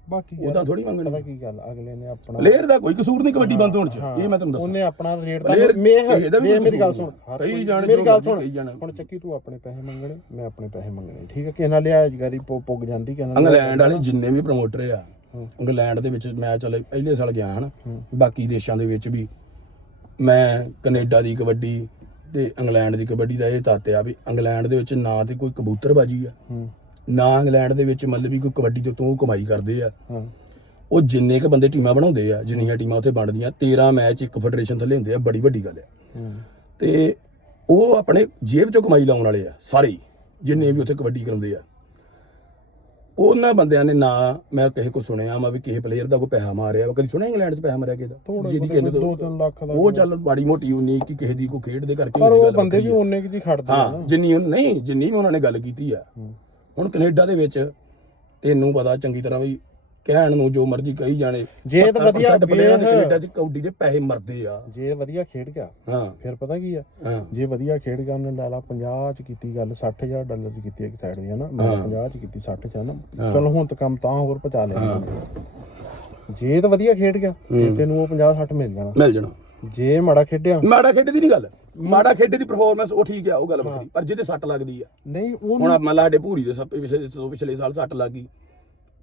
ਬਾਕੀ ਉਹਦਾ ਥੋੜੀ ਮੰਗਣੇ। ਪਤਾ ਕੀ ਗੱਲ ਅਗਲੇ ਨੇ ਆਪਣਾ ਪਲੇਅਰ ਦਾ ਕੋਈ ਕਸੂਰ ਨਹੀਂ ਕਬੱਡੀ ਬੰਦ ਹੋਣ ਚ ਇਹ ਮੈਂ ਤੁਹਾਨੂੰ ਦੱਸਾਂ। ਉਹਨੇ ਆਪਣਾ ਰੇਟ ਦਾ Player- ਮੇਹ ਇਹਦਾ ਵੀ ਮੇਹ ਕੋਈ ਮੇਰੀ ਗੱਲ ਕਸੂਰ ਸੁਣ। ਨਹੀਂ। ਕਈ ਜਾਣੇ ਮੇਰੀ ਜੋ ਗੱਲ ਮਰਜ਼ੀ ਸੁਣ। ਜਾਣ। ਹੁਣ ਚੱਕੀ ਤੂੰ ਆਪਣੇ ਪੈਸੇ ਮੰਗਣੇ ਮੈਂ ਆਪਣੇ ਪੈਸੇ ਮੰਗਣੇ ਠੀਕ ਹੈ ਕਿ ਇਹਨਾਂ ਲਿਆਜਗਾਰੀ ਪੁੱਗ ਜਾਂਦੀ ਕਿ ਇਹਨਾਂ ਇੰਗਲੈਂਡ ਵਾਲੇ ਜਿੰਨੇ ਵੀ ਪ੍ਰਮੋਟਰ ਆ ਇੰਗਲੈਂਡ ਦੇ ਵਿੱਚ ਮੈਂ ਚਲੇ ਪਹਿਲੇ ਸਾਲ ਗਿਆ ਹਨ। ਬਾਕੀ ਦੇਸ਼ਾਂ ਦੇ ਵਿੱਚ ਵੀ ਮੈਂ ਕੈਨੇਡਾ ਦੀ ਕਬੱਡੀ ਤੇ ਇੰਗਲੈਂਡ ਦੀ ਕਬੱਡੀ ਦਾ ਇਹ ਤੱਤ ਆ ਵੀ ਇੰਗਲੈਂਡ ਦੇ ਵਿੱਚ ਨਾ ਤੇ ਕੋਈ ਕਬੂਤਰਬਾਜੀ ਆ। ਨਾ ਇੰਗਲੈਂਡ ਦੇ ਵਿੱਚ ਮਤਲਬ ਵੀ ਕੋਈ ਕਬੱਡੀ ਦੇ ਤੋਂ ਕਮਾਈ ਕਰਦੇ ਆ। ਉਹ ਜਿੰਨੇ ਕ ਬੰਦੇ ਟੀਮਾਂ ਬਣਾਉਂਦੇ ਆ ਜਿੰਨੀਆਂ ਟੀਮਾਂ ਉੱਥੇ ਬਣਦੀਆਂ 13 ਮੈਚ ਇੱਕ ਫੈਡਰੇਸ਼ਨ ਥੱਲੇ ਹੁੰਦੇ ਆ ਬੜੀ ਵੱਡੀ ਗੱਲ ਆ। ਤੇ ਉਹ ਆਪਣੇ ਜੇਬ ਚੋਂ ਕਮਾਈ ਲਾਉਣ ਵਾਲੇ ਆ ਸਾਰੇ ਜਿੰਨੇ ਵੀ ਉੱਥੇ ਕਬੱਡੀ ਕਰਾਉਂਦੇ ਆ। ਉਹਨਾਂ ਬੰਦਿਆਂ ਨੇ ਨਾ ਮੈਂ ਕਿਸੇ ਕੋ ਸੁਣਿਆ ਮੈਂ ਵੀ ਕਿਸੇ ਪਲੇਅਰ ਦਾ ਕੋਈ ਪੈਸਾ ਮਾਰਿਆ ਵਾ। ਕਦੀ ਸੁਣਿਆ ਇੰਗਲੈਂਡ 'ਚ ਪੈਸਾ ਮਾਰਿਆ ਕਿਸੇ ਦਾ? ਜਿਹਦੀ ਕਿਸੇ ਨੇ ਦੋ ਤੋਂ ਤਿੰਨ ਲੱਖ ਦਾ ਉਹ ਚੱਲ ਬਾੜੀ ਮੋਟੀ ਉਨੀ ਕਿ ਕਿਸੇ ਦੀ ਕੋਈ ਖੇਡ ਦੇ ਕਰਕੇ ਪਰ ਉਹ ਬੰਦੇ ਵੀ। ਉਹਨੇ ਕਿ ਖੜਦੇ ਹਾਂ ਜਿੰਨੀ ਨਹੀਂ ਜਿੰਨੀ ਵੀ ਉਹਨਾਂ ਨੇ ਗੱਲ ਕੀਤੀ ਆ। ਹੁਣ ਕੈਨੇਡਾ ਦੇ ਵਿੱਚ ਤੈਨੂੰ ਪਤਾ ਚੰਗੀ ਤਰ੍ਹਾਂ ਵੀ ਕਹਿਣ ਨੂੰ ਜੋ ਮਰਜ਼ੀ ਕਹੀ ਜਾਣੇ ਜੇ ਤਾਂ ਵਧੀਆ ਪਲੇਅਰਾਂ ਦੇ ਕੈਨੇਡਾ 'ਚ ਕੌਡੀ ਦੇ ਪੈਸੇ ਮਰਦੇ ਆ। ਜੇ ਵਧੀਆ ਖੇਡ ਗਿਆ ਹਾਂ। ਫਿਰ ਪਤਾ ਕੀ ਆ? ਹਾਂ। ਜੇ ਵਧੀਆ ਖੇਡ ਗਿਆ ਉਹਨੇ ਲਾ ਲਾ 50 ਚ ਕੀਤੀ ਗੱਲ 60000 ਡਾਲਰ ਚ ਕੀਤੀ ਇੱਕ ਸਾਈਡ ਦੀ ਹਨਾ? ਮੈਂ 50 ਚ ਕੀਤੀ 60 ਚ ਹਨਾ? ਚਲੋ ਹੁਣ ਤਾਂ ਕੰਮ ਤਾਂ ਹੋਰ ਪਹੁੰਚਾ ਲਿਆ ਜੇ ਤਾਂ ਵਧੀਆ ਖੇਡ ਗਿਆ ਤੇ ਤੈਨੂੰ ਉਹ 50 60 ਮਿਲ ਜਾਣਾ। ਮਿਲ ਜਾਣਾ। ਜੇ ਮਾੜਾ ਖੇਡਿਆ। ਮਾੜਾ ਖੇਡੇ ਦੀ ਨਹੀਂ ਗੱਲ। ਮਾੜਾ ਖੇਡੇ ਦੀ ਪਰਫਾਰਮੈਂਸ ਉਹ ਠੀਕ ਆ ਉਹ ਗੱਲ ਵੱਖਰੀ। ਪਰ ਜਿਹਦੇ ਸੱਟ ਲੱਗਦੀ ਆ। ਨਹੀਂ ਉਹ ਹੁਣ ਮੰਨ ਲਾ ਸਾਡੇ ਭੂਰੀ ਦੇ ਸੱਪੇ ਪਿਛਲੇ ਪਿਛਲੇ ਸਾਲ ਸੱਟ ਲੱਗ ਗਈ।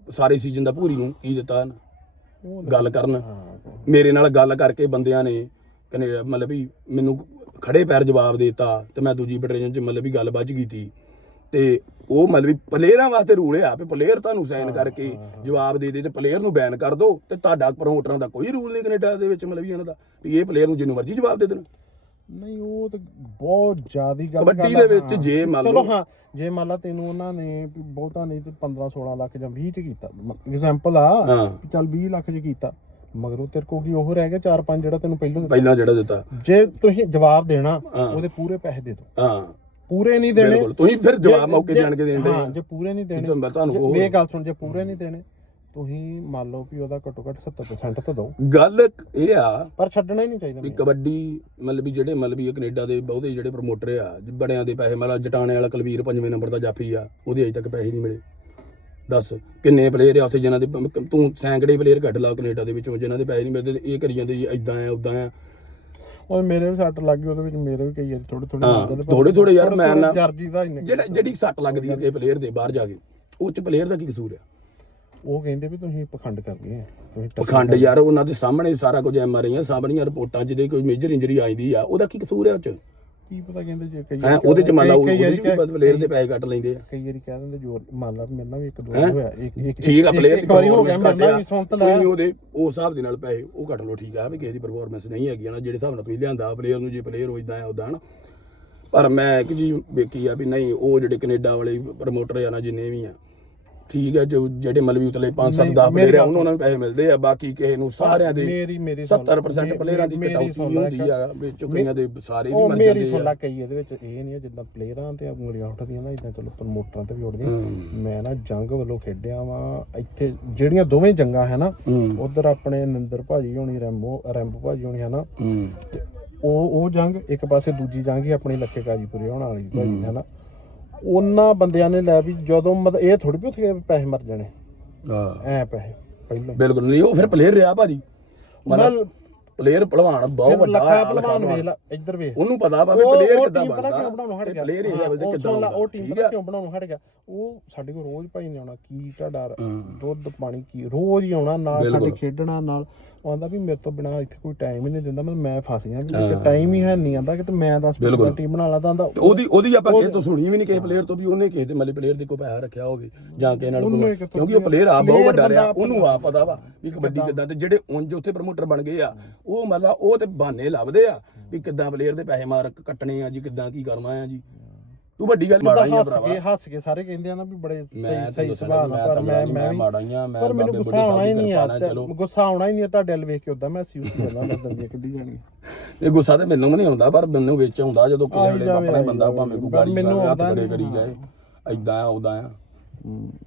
ਸਾਰੇ ਸੀਜ਼ਨ ਦਾ ਭੂਰੀ ਨੂੰ ਕੀ ਦਿੱਤਾ? ਉਹ ਗੱਲ ਕਰਨ। ਮੇਰੇ ਨਾਲ ਗੱਲ ਕਰਕੇ ਬੰਦਿਆਂ ਨੇ ਕਨੇ ਮਤਲਬ ਵੀ ਮੈਨੂੰ ਖੜੇ ਪੈਰ ਜਵਾਬ ਦੇਤਾ ਤੇ ਮੈਂ ਦੂਜੀ ਫੈਡਰੇਸ਼ਨ ਚ ਮਤਲਬ ਵੀ ਗੱਲ ਬੱਝ ਕੀਤੀ ਤੇ। ਉਹ ਮਤਲਬ ਵੀ ਪਲੇਅਰਾਂ ਵਾਸਤੇ ਰੂਲ ਆ ਵੀ ਪਲੇਅਰ ਤੁਹਾਨੂੰ ਸਾਈਨ ਕਰਕੇ ਜਵਾਬ ਦੇ ਦੇ ਤੇ ਪਲੇਅਰ ਨੂੰ ਬੈਨ ਕਰ ਦੋ ਤੇ ਤੁਹਾਡਾ ਪ੍ਰਮੋਟਰਾਂ ਦਾ ਕੋਈ ਰੂਲ ਨਹੀਂ ਕੈਨੇਡਾ ਦੇ ਵਿੱਚ ਮਤਲਬ ਵੀ ਇਹਨਾਂ ਦਾ ਵੀ ਇਹ ਪਲੇਅਰ ਨੂੰ ਜਿੰਨੂੰ ਮਰਜ਼ੀ ਜਵਾਬ ਦੇ ਦੇਣ। ਨਹੀਂ ਉਹ ਤਾਂ ਬਹੁਤ ਜ਼ਿਆਦੀ ਗੱਲ ਕਬੱਡੀ ਦੇ ਵਿੱਚ ਹਾਂ। ਜੇ ਮੰਨ ਚਲੋ ਲਓ। ਹਾਂ ਜੇ ਮੰਨ ਲਾ ਤੈਨੂੰ ਉਹਨਾਂ ਨੇ ਬਹੁਤਾ ਨਹੀਂ ਤੇ 15 16 ਲੱਖ ਜਾਂ 20 ਚ ਕੀਤਾ। ਐਗਜ਼ਾਮਪਲ ਆ ਹਾਂ। ਚੱਲ 20 ਲੱਖ ਚ ਕੀਤਾ। ਮਗਰੋਂ ਤੇਰੇ ਕੋਲ ਕੀ ਉਹ ਰਹਿ ਗਿਆ 4-5 ਜਿਹੜਾ ਤੈਨੂੰ ਪਹਿਲਾਂ ਦਿੱਤਾ। ਪਹਿਲਾਂ ਜਿਹੜਾ ਦਿੱਤਾ। ਜੇ ਤੁਸੀਂ ਜਵਾਬ ਦੇਣਾ ਹਾਂ। ਉਹਦੇ ਪੂਰੇ ਪੈਸੇ ਦੇ ਦਿਓ। ਹਾਂ। ਪੂਰੇ ਨਹੀਂ ਦੇਣੇ। ਬਿਲਕੁਲ। ਤੁਸੀਂ ਫਿਰ ਜਵਾਬ ਮੌਕੇ ਜਾਣ ਕੇ ਦੇਣ ਹਾਂ ਦੇ ਜੇ ਪੂਰੇ ਨਹੀਂ ਦੇਣੇ। ਤੁਹਾਨੂੰ ਜੇ- ਉਹ ਮੇਰੀ ਗੱਲ ਸੁਣ ਜੇ ਪੂਰੇ ਨਹੀਂ ਦੇਣੇ ਤੁਸੀਂ ਮੰਨ ਲਓ ਵੀ ਉਹਦਾ ਘੱਟੋ ਘੱਟ 70% ਤਾਂ ਦਿਓ। ਗੱਲ ਇਹ ਆ ਪਰ ਛੱਡਣਾ ਹੀ ਨਹੀਂ ਚਾਹੀਦਾ ਵੀ ਮੈਨੂੰ। ਕਬੱਡੀ ਮਤਲਬ ਵੀ ਜਿਹੜੇ ਮਤਲਬ ਵੀ ਇਹ ਕੈਨੇਡਾ ਦੇ ਬਹੁਤੇ ਜਿਹੜੇ ਪ੍ਰਮੋਟਰ ਆ ਬੜਿਆਂ ਦੇ ਪੈਸੇ ਮਤਲਬ ਜਟਾਣੇ ਵਾਲਾ ਕਲਵੀਰ ਪੰਜਵੇਂ ਨੰਬਰ ਦਾ ਜਾਫੀ ਆ ਉਹਦੇ ਅਜੇ ਤੱਕ ਪੈਸੇ ਨਹੀਂ ਮਿਲੇ। ਦੱਸ ਕਿੰਨੇ ਪਲੇਅਰ ਆ ਉੱਥੇ ਜਿਨ੍ਹਾਂ ਦੇ ਪ- ਤੂੰ ਸੈਂਕੜੇ ਪਲੇਅਰ ਕੱਢ ਲਾ ਕੈਨੇਡਾ ਦੇ ਵਿੱਚੋਂ ਜਿਨ੍ਹਾਂ ਦੇ ਪੈਸੇ ਨਹੀਂ ਮਿਲਦੇ ਤੇ ਇਹ ਕਰੀ ਜਾਂਦੇ ਜੀ ਇਦਾਂ ਆ ਉਦਾਂ ਆ। ਉਹ ਮੇਰੇ ਵੀ ਸੱਟ ਲੱਗ ਗਈ ਉਹਦੇ ਵਿੱਚ ਮੇਰੇ ਵੀ ਕਈ ਵਾਰੀ ਥੋੜੇ ਥੋੜੇ ਹਾਂ, ਥੋੜੇ-ਥੋੜੇ ਯਾਰ ਮੈਂ ਨਾ- ਜਰਜੀ ਦਾ ਹੀ ਨਿਕਲ ਜਿਹੜਾ ਜਿਹੜੀ ਸੱਟ ਲੱਗਦੀ ਹੈ ਕਿਸੇ ਪਲੇਅਰ ਦੇ ਬਾਹਰ ਜਾ ਕੇ ਉਹ ਚ ਪਲੇਅਰ ਦਾ ਕੀ ਕਸੂਰ ਆ? ਉਹ ਕਹਿੰਦੇ ਵੀ ਤੁਸੀਂ ਪਖੰਡ ਕਰਦੇ ਆ ਤੁਸੀਂ ਟੱਕਰ ਪਖੰਡ ਯਾਰ ਉਹਨਾਂ ਦੇ ਸਾਹਮਣੇ ਸਾਰਾ ਕੁਝ ਐਮ ਆ ਰਹੀਆਂ ਸਾਹਮਣੀਆਂ ਰਿਪੋਰਟਾਂ ਜਿਹਦੇ ਕੋਈ ਮੇਜਰ ਇੰਜਰੀ ਆਈਦੀ ਆ ਉਹਦਾ ਕੀ ਕਸੂਰ ਆ ਉਹ ਚ? ਕੀ ਪਤਾ ਕਹਿੰਦੇ ਜੇ ਕਈ ਹੈ ਉਹਦੇ ਚ ਮੰਨ ਲਾ ਕਈ- ਉਹਦੇ ਕਈ ਵਾਰੀ ਚ ਵੀ ਬਸ ਪਲੇਅਰ ਦੇ ਪੈਸੇ ਕੱਟ ਲੈਂਦੇ ਆ। ਕਈ ਵਾਰੀ ਕਹਿ ਦਿੰਦੇ ਜੋਰ ਮੰਨ ਲਾ ਵੀ ਮੇਰੇ ਨਾਲ ਵੀ ਇੱਕ ਦੋ ਹੈਂ? ਹੋਇਆ ਇੱਕ ਇੱਕ ਠੀਕ ਆ ਇੱਕ- ਪਲੇਅਰ ਇੱਕ ਵਾਰੀ ਹੋ ਗਿਆ ਮੇਰੇ ਨਾਲ ਵੀ ਸੁਣ ਤਾਂ ਲੈ। ਕੋਈ ਉਹਦੇ ਉਸ ਹਿਸਾਬ ਦੇ ਨਾਲ ਪੈਸੇ ਉਹ ਕੱਟ ਲਓ ਠੀਕ ਆ ਵੀ ਕਿਸੇ ਦੀ ਪਰਫਾਰਮੈਂਸ ਨਹੀਂ ਹੈਗੀ ਨਾ ਜਿਹੜੇ ਹਿਸਾਬ ਨਾਲ ਤੁਸੀਂ ਲਿਆਂਦਾ ਪਲੇਅਰ ਨੂੰ ਜੇ ਪਲੇਅਰ ਹੋ ਇਦਾਂ ਆ ਉਦਾਂ ਨਾ। ਪਰ ਮੈਂ ਇੱਕ ਚੀਜ਼ ਵੇਖੀ ਆ ਵੀ ਨਹੀਂ ਉਹ ਜਿਹੜੇ ਕੈਨੇਡਾ ਵਾਲੇ ਪ੍ਰਮੋਟਰ ਆ ਨਾ ਜਿੰਨੇ ਵੀ ਆ ਠੀਕ ਹੈ ਜੋ ਜਿਹੜੇ ਮਲਵੀ ਉਤਲੇ 5 7 ਨਹੀਂ, 10 ਮੇਰੀ ਪਲੇਅਰ ਆ ਉਹਨਾਂ ਨੂੰ ਪੈਸੇ ਮਿਲਦੇ ਆ ਬਾਕੀ ਕਿਸੇ ਨੂੰ ਸਾਰਿਆਂ ਦੇ ਮੇਰੀ ਮੇਰੀ ਸੁਣ- 70% ਮੇਰੀ- ਪਲੇਅਰਾਂ ਦੀ ਕਟੌਤੀ ਵੀ ਹੁੰਦੀ ਆ ਵਿੱਚ ਕਈਆਂ ਦੇ ਸਾਰੇ ਵੀ ਮਰ ਜਾਂਦੇ ਆ ਲਾ ਕਈ ਇਹਦੇ ਵਿੱਚ ਇਹ ਨਹੀਂ ਆ ਜਿੱਦਾਂ ਪਲੇਅਰਾਂ ਤੇ ਉਂਗਲੀਆਂ ਉੱਠਦੀਆਂ ਨਾ ਇਦਾਂ ਚਲੋ ਪ੍ਰਮੋਟਰਾਂ ਤੇ ਵੀ ਉੱਠਦੀਆਂ। ਮੈਂ ਨਾ ਜੰਗ ਵੱਲੋਂ ਖੇਡਿਆ ਵਾਂ ਇੱਥੇ ਜਿਹੜੀਆਂ ਦੋਵੇਂ ਜੰਗਾਂ ਹੈ ਨਾ ਉਧਰ ਆਪਣੇ ਨਿੰਦਰ ਭਾਜੀ ਹੋਣੀ ਰੈਂਬੋ ਰੈਂਬੋ ਭਾਜੀ ਹੋਣੀ ਹੈ ਨਾ ਤੇ ਉਹ ਉਹ ਜੰਗ ਇੱਕ ਪਾਸੇ ਦੂਜੀ ਜੰਗ ਹੀ ਆਪਣੀ ਲੱਖੇ ਕਾਜੀਪੁਰੇ ਹੋਣ ਵਾਲੀ ਭਾਜੀ ਹੈ ਨਾ। ਉਹਨਾਂ ਬੰਦਿਆਂ ਨੇ ਲੈ ਵੀ ਜਦੋਂ ਮਤਲਬ ਇਹ ਥੋੜੀ ਵੀ ਉੱਥੇ ਪੈਸੇ ਮਰ ਜਾਣੇ। ਹਾਂ। ਐ ਪੈਸੇ ਪਹਿਲਾਂ। ਬਿਲਕੁਲ ਨਹੀਂ ਉਹ ਫਿਰ ਪਲੇਅਰ ਰਿਹਾ ਭਾਜੀ। ਮਤਲਬ ਪਲੇਅਰ ਪਹਿਲਵਾਨ ਬਹੁਤ ਵੱਡਾ ਲੱਖਾ ਆ ਲੱਖਾ ਭਲਵਾਨ ਵੇਖ ਪਹਿਲਵਾਨ। ਲਾ ਇੱਧਰ ਵੇਖ। ਉਹਨੂੰ ਪਤਾ ਵਾ ਵੀ ਉਹ- ਪਲੇਅਰ ਉਹ ਕਿੱਦਾਂ team ਪਤਾ ਕਿਉਂ ਬਣਾਉਣੋਂ ਹਟ ਬਣਦਾ ਗਿਆ? ਪਲੇਅਰ ਇਹ ਲੈਵਲ ਤੇ ਹਾਂ, ਕਿੱਦਾਂ ਸੁਣ ਲਾ, ਹੁੰਦਾ ਉਹ ਟੀਮ ਠੀਕ ਪਤਾ ਆ? ਕਿਉਂ ਬਣਾਉਣੋਂ ਹਟ ਗਿਆ? ਉਹ ਸਾਡੇ ਕੋਲ ਰੋਜ਼ ਭਾਈ ਨੇ ਆਉਣਾ ਕੀ ਤੁਹਾਡਾ ਹਾਂ। ਦੁੱਧ ਪਾਣੀ ਕੀ ਰੋਜ਼ ਹੀ ਆਉਣਾ ਨਾਲ ਸਾਡੇ। ਖੇਡਣਾ ਨਾਲ ਉਹ ਆਂਦਾ ਵੀ ਮੇਰੇ ਤੋਂ ਬਿਨਾ ਇੱਥੇ ਕੋਈ ਟਾਈਮ ਹੀ ਨਹੀਂ ਦਿੰਦਾ ਮੈਂ ਮੈਂ ਫਸ ਗਿਆ ਵੀ ਟਾਈਮ ਹੀ। ਹੈ ਨਹੀਂ ਆਂਦਾ ਕਿ ਤੇ ਮੈਂ 10 ਬਿਲਕੁਲ। ਟੀਮ ਬਣਾ ਲਾ ਤਾਂ ਆਂਦਾ ਉਹਦੀ ਉਹਦੀ ਆਪਾਂ ਕਿਸੇ ਤੋਂ ਸੁਣੀ ਵੀ ਨਹੀਂ ਕਿਸੇ ਪਲੇਅਰ ਤੋਂ ਵੀ ਉਹਨੇ ਕਿਸੇ ਦੇ ਮਲੇ ਪਲੇਅਰ ਦੇ ਕੋਈ ਪੈਸਾ ਰੱਖਿਆ ਹੋਵੇ ਜਾਂ ਕਿਸੇ ਨਾਲ ਕੋਈ ਕਿਉਂਕਿ ਉਹ ਪਲੇਅਰ ਆ ਬਹੁਤ ਵੱਡਾ ਰਿਹਾ ਉਹਨੂੰ ਆ ਪਤਾ ਵਾ ਵੀ ਕਬੱਡੀ ਕਿੱਦਾਂ? ਤੇ ਜਿਹੜੇ ਉਂਝ ਉੱਥੇ ਪ੍ਰਮੋਟਰ ਬਣ ਗਏ ਆ ਉਹ ਮਤਲਬ ਉਹ ਤੇ ਬਹਾਨੇ ਲੱਭਦੇ ਆ ਵੀ ਕਿੱਦਾਂ ਪਲੇਅਰ ਦੇ ਪੈਸੇ ਮਾਰ ਕੱਟਣੇ ਆ ਜੀ ਕਿੱਦਾਂ ਕੀ ਕਰਨਾ ਆ ਜੀ। ਤੂੰ ਵੱਡੀ ਗੱਲ ਮਾੜਾ ਹੀ ਆ ਹੱਸ ਭਰਾਵਾ। ਕੇ ਹੱਸ ਕੇ ਸਾਰੇ ਕਹਿੰਦੇ ਆ ਨਾ ਵੀ ਬੜੇ ਮੈਂ ਸਹੀ ਸਹੀ ਸੁਭਾਅ ਮੈਂ ਨਾਲ ਪਰ ਮੈਂ ਮੈਂ ਮਾੜਾ ਹੀ ਆ ਮੈਂ ਪਰ ਮੈਨੂੰ ਬਾਬੇ ਗੁੱਸਾ ਬੁੱਢੇ ਆਉਣਾ ਹੀ ਸਾਹਿਬ ਦੀ ਨਹੀਂ ਕਿਰਪਾ ਆ ਨਾਲ ਚਲੋ। ਗੁੱਸਾ ਆਉਣਾ ਹੀ ਨਹੀਂ ਤੁਹਾਡੇ ਵੱਲ ਵੇਖ ਕੇ ਉਦਾਂ ਮੈਂ ਸਿਉਸ ਗੱਲਾਂ ਕਰਦਾ ਕਿੱਡੀ ਜਾਣੀ ਇਹ ਗੁੱਸਾ ਤੇ ਮੈਨੂੰ ਵੀ ਨਹੀਂ ਆਉਂਦਾ ਪਰ ਮੈਨੂੰ ਵਿੱਚ ਆਉਂਦਾ ਜਦੋਂ ਕਿਸੇ ਵੇਲੇ ਜਾਵੇ, ਆਪਣਾ ਹੀ ਆਈ ਬੰਦਾ ਜਾਵੇ। ਭਾਵੇਂ ਕੋਈ ਗਾੜੀ ਮੈਨੂੰ ਕਰੇ ਹੱਥ ਆਉਂਦਾ ਬੜੇ ਕਰੀ ਜਾਏ ਐਦਾਂ ਆ ਉਦਾਂ ਆ।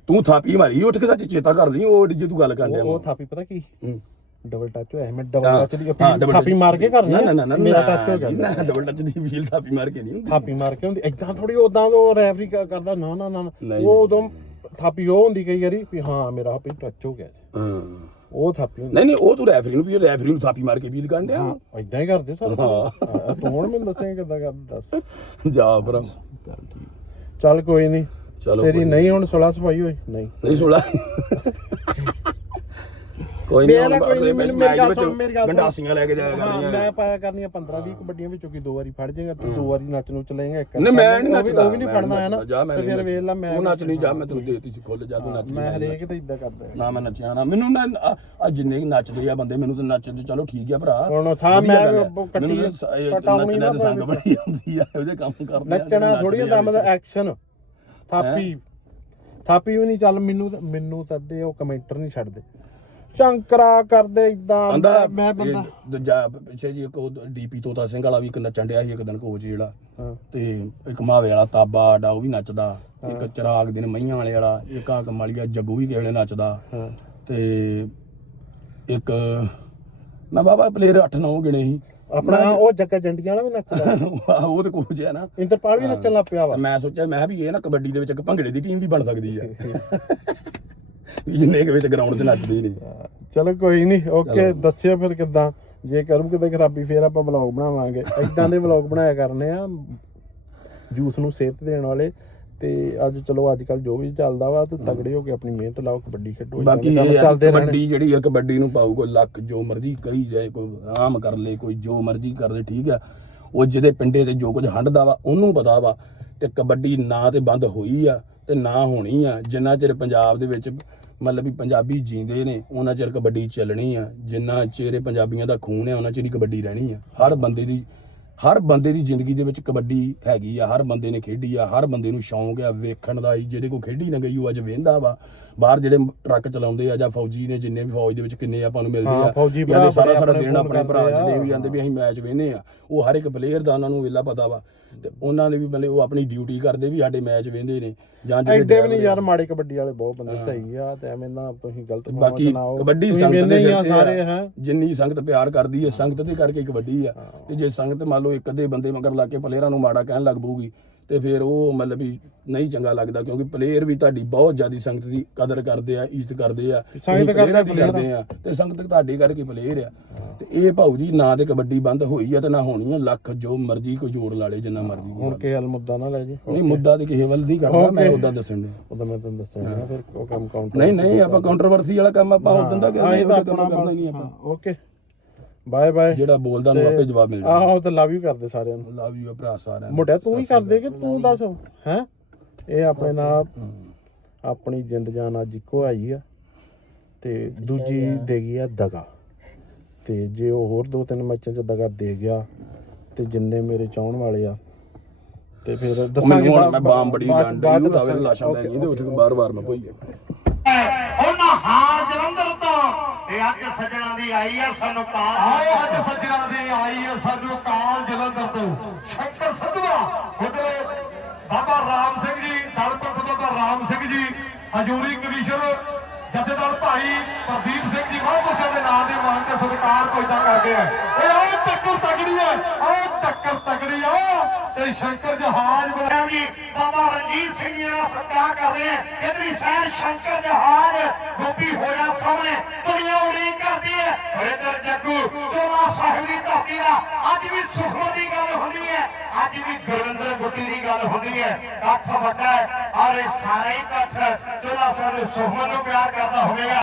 ਤੂੰ ਥਾਪੀ ਮਾਰੀ ਉੱਠ ਕੇ ਸੱਚ ਚੇਤਾ ਕਰ ਲਈ ਉਹ ਜੇ ਤੂੰ ਗੱਲ ਕਰਨ ਡਿਆ ਉਹ ਥਾਪੀ ਪਤਾ ਕੀ? ਹੂੰ। ਡਬਲ ਟੱਚ ਹੋਇਆ ਮੈਂ ਡਬਲ ਟੱਚ ਦੀ ਆਪਣੀ ਥਾਪੀ। ਮਾਰ ਕੇ ਕਰਨੀ ਨਾ ਨਾ। ਨਾ ਮੇਰਾ ਟੱਚ ਹੋ ਗਿਆ। ਨਾ ਡਬਲ ਟੱਚ ਦੀ ਵੀਲ ਥਾਪੀ ਮਾਰ ਕੇ ਨਹੀਂ ਹੁੰਦੀ। ਥਾਪੀ ਮਾਰ ਕੇ ਹੁੰਦੀ। ਇਦਾਂ ਥੋੜੀ ਉਦਾਂ ਉਹ ਰੈਫਰੀ ਕਰਦਾ ਨਾ ਨਾ ਨਾ ਉਹ ਉਦੋਂ ਥਾਪੀ ਉਹ ਹੁੰਦੀ ਕਈ ਵਾਰੀ ਵੀ ਹਾਂ ਮੇਰਾ ਹੱਪੀ ਟੱਚ ਹੋ ਗਿਆ। ਹਾਂ। ਉਹ ਥਾਪੀ ਹੁੰਦੀ। ਨਹੀਂ ਨਹੀਂ ਉਹ ਤੂੰ ਰੈਫਰੀ ਨੂੰ ਵੀ ਰੈਫਰੀ ਨੂੰ ਥਾਪੀ ਮਾਰ ਕੇ ਵੀਲ ਕਰਨ ਡਿਆ? ਇਦਾਂ ਹੀ ਕਰਦੇ ਹਾਂ। ਤੂੰ ਹੁਣ ਮੈਨੂੰ ਦੱਸੇਂ ਕਿੱਦਾਂ ਕਰਦਾ ਦੱਸ। ਜਾ ਭਰਾ। ਚੱਲ ਕੋਈ ਨਹੀਂ ਤੇਰੀ ਨਹੀਂ ਹੁਣ 16 ਸਫ਼ਾਈ ਹੋਈ। ਨਹੀਂ। ਨਹੀਂ ਸੁਣਾ [laughs] ਕੋਈ ਨਹੀਂ ਗੱਲ ਸੁਣ, ਮੇਰੀ ਗੱਲ ਸੁਣ। ਗੰਡਾਸੀਆਂ ਲੈ ਕੇ ਜਾਇਆ ਕਰਨੀਆਂ। ਮੈਂ ਪਾਇਆ ਕਰਨੀਆਂ 15 20 ਕਬੱਡੀਆਂ ਵਿੱਚੋਂ ਕੀ ਦੋ ਵਾਰੀ ਫੜ ਜਾਏਗਾ ਤੂੰ ਦੋ ਵਾਰੀ ਨੱਚ ਨੂੰ ਚਲੇਗਾ ਇੱਕ ਨਹੀਂ ਮੈਂ ਨਹੀਂ ਨੱਚਦਾ ਉਹ ਵੀ ਨਹੀਂ ਫੜਨਾ ਹੈ ਨਾ। ਜਾ ਮੈਂ ਫਿਰ ਵੇਖ ਲਾ ਮੈਂ ਤੂੰ ਨੱਚ ਨਹੀਂ ਜਾ ਮੈਂ ਤੈਨੂੰ ਦੇਤੀ ਸੀ ਖੁੱਲ ਜਾ ਤੂੰ ਨੱਚ ਮੈਂ ਹਰੇਕ ਤੇ ਇਦਾਂ ਕਰਦਾ ਨਾ ਮੈਂ ਨੱਚਿਆ ਨਾ ਮੈਨੂੰ ਨਾ ਆ ਜਿੰਨੇ ਨੱਚਦੇ ਆ ਬੰਦੇ ਮੈਨੂੰ ਤਾਂ ਨੱਚਦੇ ਚਲੋ ਠੀਕ ਆ ਭਰਾ ਹੁਣ ਥਾਂ ਮੈਂ ਕੱਟੀ- ਨੱਚਣਾ ਨਾ ਤੇ ਸੰਗ ਬੜੀ ਆਉਂਦੀ ਆ ਉਹਦੇ ਕੰਮ ਕਰਦੇ ਨੱਚਣਾ ਥੋੜੀ ਮਤਲਬ ਵਿੱਚ। ਐਕਸ਼ਨ ਥਾਪੀ। ਥਾਪੀ ਵੀ ਨਹੀਂ ਚੱਲ ਮੈਨੂੰ ਮੈਨੂੰ ਤਾਂ ਅੱਧੇ ਉਹ ਕਮੈਂਟਰ ਨਹੀਂ ਛੱਡਦੇ। ਸ਼ੰਕਰਾ ਕਰਦੇ ਇਦਾਂ ਮੈਂ ਬੰਦਾ ਦੂਜਾ ਪਿੱਛੇ ਜੀ ਇੱਕ ਡੀਪੀ ਤੋਤਾ ਸਿੰਘ ਵਾਲਾ ਵੀ ਇੱਕ ਨੱਚਣ ਡਿਆ ਸੀ ਇੱਕ ਦਿਨ ਕੋਚ ਜਿਹੜਾ। ਤੇ ਇੱਕ ਮਾਵੇ ਵਾਲਾ ਤਾਬਾ ਆਡਾ ਉਹ ਵੀ ਨੱਚਦਾ। ਇੱਕ ਚਿਰਾਗ ਦਿਨ ਮਈਆਂ ਵਾਲੇ ਵਾਲਾ ਇੱਕ ਆ ਕਮਾਲੀਆ ਜੱਗੂ ਵੀ ਵੇਲੇ ਨੱਚਦਾ। ਤੇ ਇੱਕ ਮੈਂ ਬਾਬਾ ਪਲੇਅਰ 8-9 ਗਿਣੇ ਸੀ। ਆਪਣਾ ਉਹ ਜੱਗਾ ਜੰਡੀਆਂ ਵਾਲਾ ਵੀ ਨੱਚਦਾ। [laughs] ਉਹ ਤੇ ਕੋਚ ਹੈ ਨਾ। ਇੰਦਰਪਾਲ ਵੀ ਨੱਚਣ ਲੱਗ ਪਿਆ ਵਾ। ਮੈਂ ਸੋਚਿਆ ਮੈਂ ਵੀ ਇਹ ਨਾ ਕਬੱਡੀ ਦੇ ਵਿੱਚ ਇੱਕ ਭੰਗੜੇ ਦੀ ਟੀਮ ਵੀ ਬਣ ਸਕਦੀ ਆ। [laughs] ਵੀ ਜਿੰਨੇ ਕੁ ਵਿੱਚ ਗਰਾਊਂਡ ਤੇ ਨੱਚਦੇ ਨੇ ਚਲੋ ਕੋਈ ਨਹੀਂ ਓਕੇ ਦੱਸਿਓ ਫਿਰ ਕਿਦਾਂ। ਜੇ ਕਰਮ ਕਿਤੇ ਖਰਾਬੀ ਫੇਰ ਆਪਾਂ ਵਲੌਗ ਬਣਾਵਾਂਗੇ। ਇਦਾਂ ਦੇ ਵਲੌਗ ਬਣਾਇਆ ਕਰਨੇ ਆ ਜੂਸ ਨੂੰ ਸਿਹਤ ਦੇਣ ਵਾਲੇ। ਤੇ ਅੱਜ ਚਲੋ ਅੱਜ ਕੱਲ ਜੋ ਵੀ ਚੱਲਦਾ ਵਾ ਤੇ ਤਗੜੇ ਹੋ ਕੇ ਆਪਣੀ ਮਿਹਨਤ ਲਾਓ ਕਬੱਡੀ ਖੇਡੋ ਬਾਕੀ ਕਿ ਕਬੱਡੀ ਜਿਹੜੀ ਆ ਕਬੱਡੀ ਨੂੰ ਪਾਊ ਕੋਈ ਲੱਕ ਜੋ ਮਰਜ਼ੀ ਕਹੀ ਜਾਏ ਕੋਈ ਆਰਾਮ ਕਰ ਲੇ ਕੋਈ ਜੋ ਮਰਜ਼ੀ ਕਰ ਲੇ ਠੀਕ ਆ। ਉਹ ਜਿਹਦੇ ਪਿੰਡੇ ਤੇ ਜੋ ਕੁਝ ਹੰਡਦਾ ਵਾ ਉਹਨੂੰ ਪਤਾ ਵਾ। ਤੇ ਕਬੱਡੀ ਨਾ ਤੇ ਬੰਦ ਹੋਈ ਆ ਤੇ ਨਾ ਹੋਣੀ ਆ। ਜਿੰਨਾ ਚਿਰ ਪੰਜਾਬ ਦੇ ਵਿੱਚ ਮਤਲਬ ਵੀ ਪੰਜਾਬੀ ਜੀਂਦੇ ਨੇ, ਉਹਨਾਂ ਚਿਰ ਕਬੱਡੀ ਚੱਲਣੀ ਆ, ਜਿੰਨਾ ਚਿਰ ਪੰਜਾਬੀਆਂ ਦਾ ਖੂਨ ਆ, ਉਹਨਾਂ ਚਿਰ ਹੀ ਕਬੱਡੀ ਰਹਿਣੀ ਆ। ਹਰ ਬੰਦੇ ਦੀ, ਹਰ ਬੰਦੇ ਦੀ ਜ਼ਿੰਦਗੀ ਦੇ ਵਿੱਚ ਕਬੱਡੀ ਹੈਗੀ ਆ, ਹਰ ਬੰਦੇ ਨੇ ਖੇਡੀ ਆ, ਹਰ ਬੰਦੇ ਨੂੰ ਸ਼ੌਂਕ ਆ ਵੇਖਣ ਦਾ ਹੀ, ਜਿਹਦੇ ਕੋ ਖੇਡੀ ਨਾ ਗਈ ਉਹ ਅੱਜ ਵੇਂਦਾ ਵਾ। ਬਾਹਰ ਜਿਹੜੇ ਟਰੱਕ ਚਲਾਉਂਦੇ ਆ ਜਾਂ ਫੌਜੀ ਨੇ ਜਿੰਨੇ ਵੀ ਫੌਜ ਦੇ ਵਿੱਚ ਕਿੰਨੇ ਆਪਾਂ ਨੂੰ ਮਿਲਦੇ ਆ ਫੌਜੀ ਭਰਾ ਸਾਰਾ ਸਾਰਾ ਦਿਨ ਆਪਣੇ ਭਰਾ। ਜਿਹੜੇ ਵੀ ਆਂਦੇ ਵੀ ਅਸੀਂ ਮੈਚ ਵੇਨੇ ਆ ਉਹ ਹਰ ਇੱਕ ਪਲੇਅਰ ਦਾ ਉਹਨਾਂ ਨੂੰ ਵੇਲਾ ਪਤਾ ਵਾ ਤੇ ਉਹਨਾਂ ਦੇ ਵੀ ਮਤਲਬ ਉਹ ਆਪਣੀ ਡਿਊਟੀ ਕਰਦੇ ਵੀ ਸਾਡੇ ਮੈਚ ਵੇਂਦੇ ਨੇ ਜਾਂ ਜਿਹੜੇ ਐਡੇ ਵੀ ਨਹੀਂ ਯਾਰ ਮਾੜੀ ਕਬੱਡੀ ਵਾਲੇ ਬਹੁਤ ਬੰਦੇ ਸਹੀ ਆ ਤੇ ਐਵੇਂ ਨਾ ਤੁਸੀਂ ਗਲਤ ਬਾਕੀ। ਕਬੱਡੀ ਸੰਗਤ ਦੇ ਸਿਰ। ਹੈ ਜਿੰਨੀ ਸੰਗਤ ਪਿਆਰ ਕਰਦੀ ਹੈ ਸੰਗਤ ਦੇ ਕਰਕੇ ਕਬੱਡੀ ਆ ਤੇ ਜੇ ਸੰਗਤ ਮੰਨ ਲਓ ਇੱਕ ਅੱਧੇ ਬੰਦੇ ਮਗਰ ਲਾ ਕੇ ਪਲੇਅਰਾਂ ਨੂੰ ਮਾੜਾ ਕਹਿਣ ਲੱਗ ਪਊਗੀ ਤੇ ਫਿਰ ਉਹ ਮਤਲਬ ਵੀ ਨਹੀਂ ਚੰਗਾ ਲੱਗਦਾ ਕਿਉਂਕਿ ਪਲੇਅਰ ਵੀ ਤੁਹਾਡੀ ਬਹੁਤ ਜ਼ਿਆਦੀ ਸੰਗਤ ਦੀ ਕਦਰ ਕਰਦੇ ਆ ਇੱਜ਼ਤ ਕਰਦੇ ਆ ਸੰਗਤ ਕਰਦੇ ਆ ਤੇ ਸੰਗਤ ਤੁਹਾਡੇ ਕਰਕੇ ਪਲੇਅਰ ਆ। ਤੇ ਇਹ ਭਾਊ ਜੀ ਨਾ ਤੇ ਕਬੱਡੀ ਬੰਦ ਹੋਈ ਆ ਤੇ ਨਾ ਹੋਣੀ ਆ ਲੱਖ ਜੋ ਮਰਜ਼ੀ ਕੋਈ ਜੋਰ ਲਾ ਲੇ ਜਿੰਨਾ ਮਰਜ਼ੀ ਹੁਣ ਕੇ ਹਲ ਮੁੱਦਾ ਨਾ ਲੈ ਜੀ? ਨਹੀਂ ਮੁੱਦਾ ਤੇ ਕਿਸੇ ਵੱਲ ਨਹੀਂ ਕਰਦਾ ਮੈਂ ਉਦਾਂ ਦੱਸਣ ਦੇ ਉਹਦਾ ਮੈਂ ਤੁਹਾਨੂੰ ਦੱਸਾਂਗਾ ਫਿਰ ਉਹ ਕੰਮ ਕਾਊਂਟਰ ਨਹੀਂ ਨਹੀਂ ਆਪਾਂ ਕਾਉਂਟਰੋਵਰਸੀ ਵਾਲਾ ਕੰਮ ਆਪਾਂ ਉਦੋਂ ਦਾ ਕਰਨਾ ਨਹੀਂ ਆਪਾਂ। ਓਕੇ। Bye bye. ਜਿਹੜਾ ਬੋਲਦਾ ਨੂੰ ਆਪੇ ਜਵਾਬ ਮਿਲਦਾ ਆਹੋ ਤਾਂ ਲਵ ਯੂ ਕਰਦੇ ਸਾਰਿਆਂ ਨੂੰ। ਲਵ ਯੂ ਭਰਾ ਸਾਰਿਆਂ ਨੂੰ। ਮੁੰਡਿਆ ਤੂੰ ਹੀ ਕਰਦੇ ਕਿ ਤੂੰ ਦੱਸ? ਹੈ? ਇਹ ਆਪਣੇ ਨਾਲ ਆਪਣੀ ਜਿੰਦ ਜਾਨ ਅੱਜ ਇੱਕੋ ਆਈ ਆ। ਤੇ ਦੂਜੀ ਦੇ ਗਈ ਆ ਦਗਾ। ਤੇ ਜੇ ਉਹ ਹੋਰ ਦੋ ਤਿੰਨ ਮੈਚਾਂ 'ਚ ਦਗਾ ਦੇ ਗਿਆ ਤੇ ਜਿੰਨੇ ਮੇਰੇ ਚਾਹਣ ਵਾਲੇ ਆ ਤੇ ਫਿਰ ਦੱਸਾਂਗੇ ਮੈਂ ਬਾਮ ਬੜੀ ਡਾਂਡ ਵੇ ਦੱਸਾਂਗੇ। ਲਾਸ਼ਾਂ ਪੈ ਗਈਆਂ ਤੇ ਉੱਠ ਕੇ ਬਾਰ-ਬਾਰ ਮੈਂ ਭੋਈ ਉਹਨਾਂ ਹਾਂ ਜਲੰਧਰ ਤੋਂ ਇਹ ਅੱਜ ਸੱਜਣਾ ਦੀ ਆਈ ਆ, ਸਾਨੂੰ ਕਾਲ ਆਓ ਅੱਜ ਸੱਜਣਾ ਦੀ ਆਈ ਆ, ਸਾਨੂੰ ਕਾਲ ਜਲੰਧਰ ਤੋਂ। ਸ਼ੰਕਰ ਸਦਵਾ ਉਧਰ ਬਾਬਾ ਰਾਮ ਸਿੰਘ ਜੀ ਦਲਪਤ ਬਾਬਾ ਰਾਮ ਸਿੰਘ ਜੀ, ਹਜੂਰੀ ਕਮਿਸ਼ਨਰ ਜਥੇਦਾਰ ਭਾਈ ਪ੍ਰਦੀਪ ਸਿੰਘ ਜੀ ਮਹਾਂਪੁਰਸ਼ਾਂ ਦੇ ਨਾਮ ਦੇ ਮਾਨ ਤੇ ਸਤਿਕਾਰ ਕੋਈ ਤਾਂ ਕਰਦੇ ਆ ਓਏ ਆਓ ਟੱਕਰ ਤਗੜੀ ਆ ਆਓ ਟੱਕਰ ਤਗੜੀ ਆ। ਤੇ ਸ਼ੰਕਰ ਜਹਾਜ਼ ਬਣਾਇਆ ਜੀ ਬਾਬਾ ਰਣਜੀਤ ਸਿੰਘ ਜੀ ਦਾ ਸਤਿਕਾਰ ਕਰਦੇ ਆ। ਇਧਰੀ ਸੈਨ ਸ਼ੰਕਰ ਜਹਾਜ਼ ਗੋਪੀ ਹੋਇਆ ਸਾਹਮਣੇ, ਦੁਨੀਆ ਉਡੀਕ ਕਰਦੀ ਹੈ ਇਧਰ ਜੱਗੂ, ਚੋਲਾ ਸਾਹਿਬ ਦੀ ਧਰਤੀ ਦਾ ਅੱਜ ਵੀ ਸੁਖਮਨ ਦੀ ਗੱਲ ਹੁੰਦੀ ਹੈ ਅੱਜ ਵੀ ਗੁਰਵਿੰਦਰ ਗੁੱਟੀ ਦੀ ਗੱਲ ਹੁੰਦੀ ਹੈ ਇਕੱਠ ਵੱਡਾ ਹੈ ਔਰ ਇਹ ਸਾਰੇ ਇਕੱਠ ਚੋਲਾ ਸਾਹਿਬ ਦੇ ਸੁਖਮਨ ਨੂੰ ਪਿਆਰ ਕਰਦਾ ਹੋਵੇਗਾ।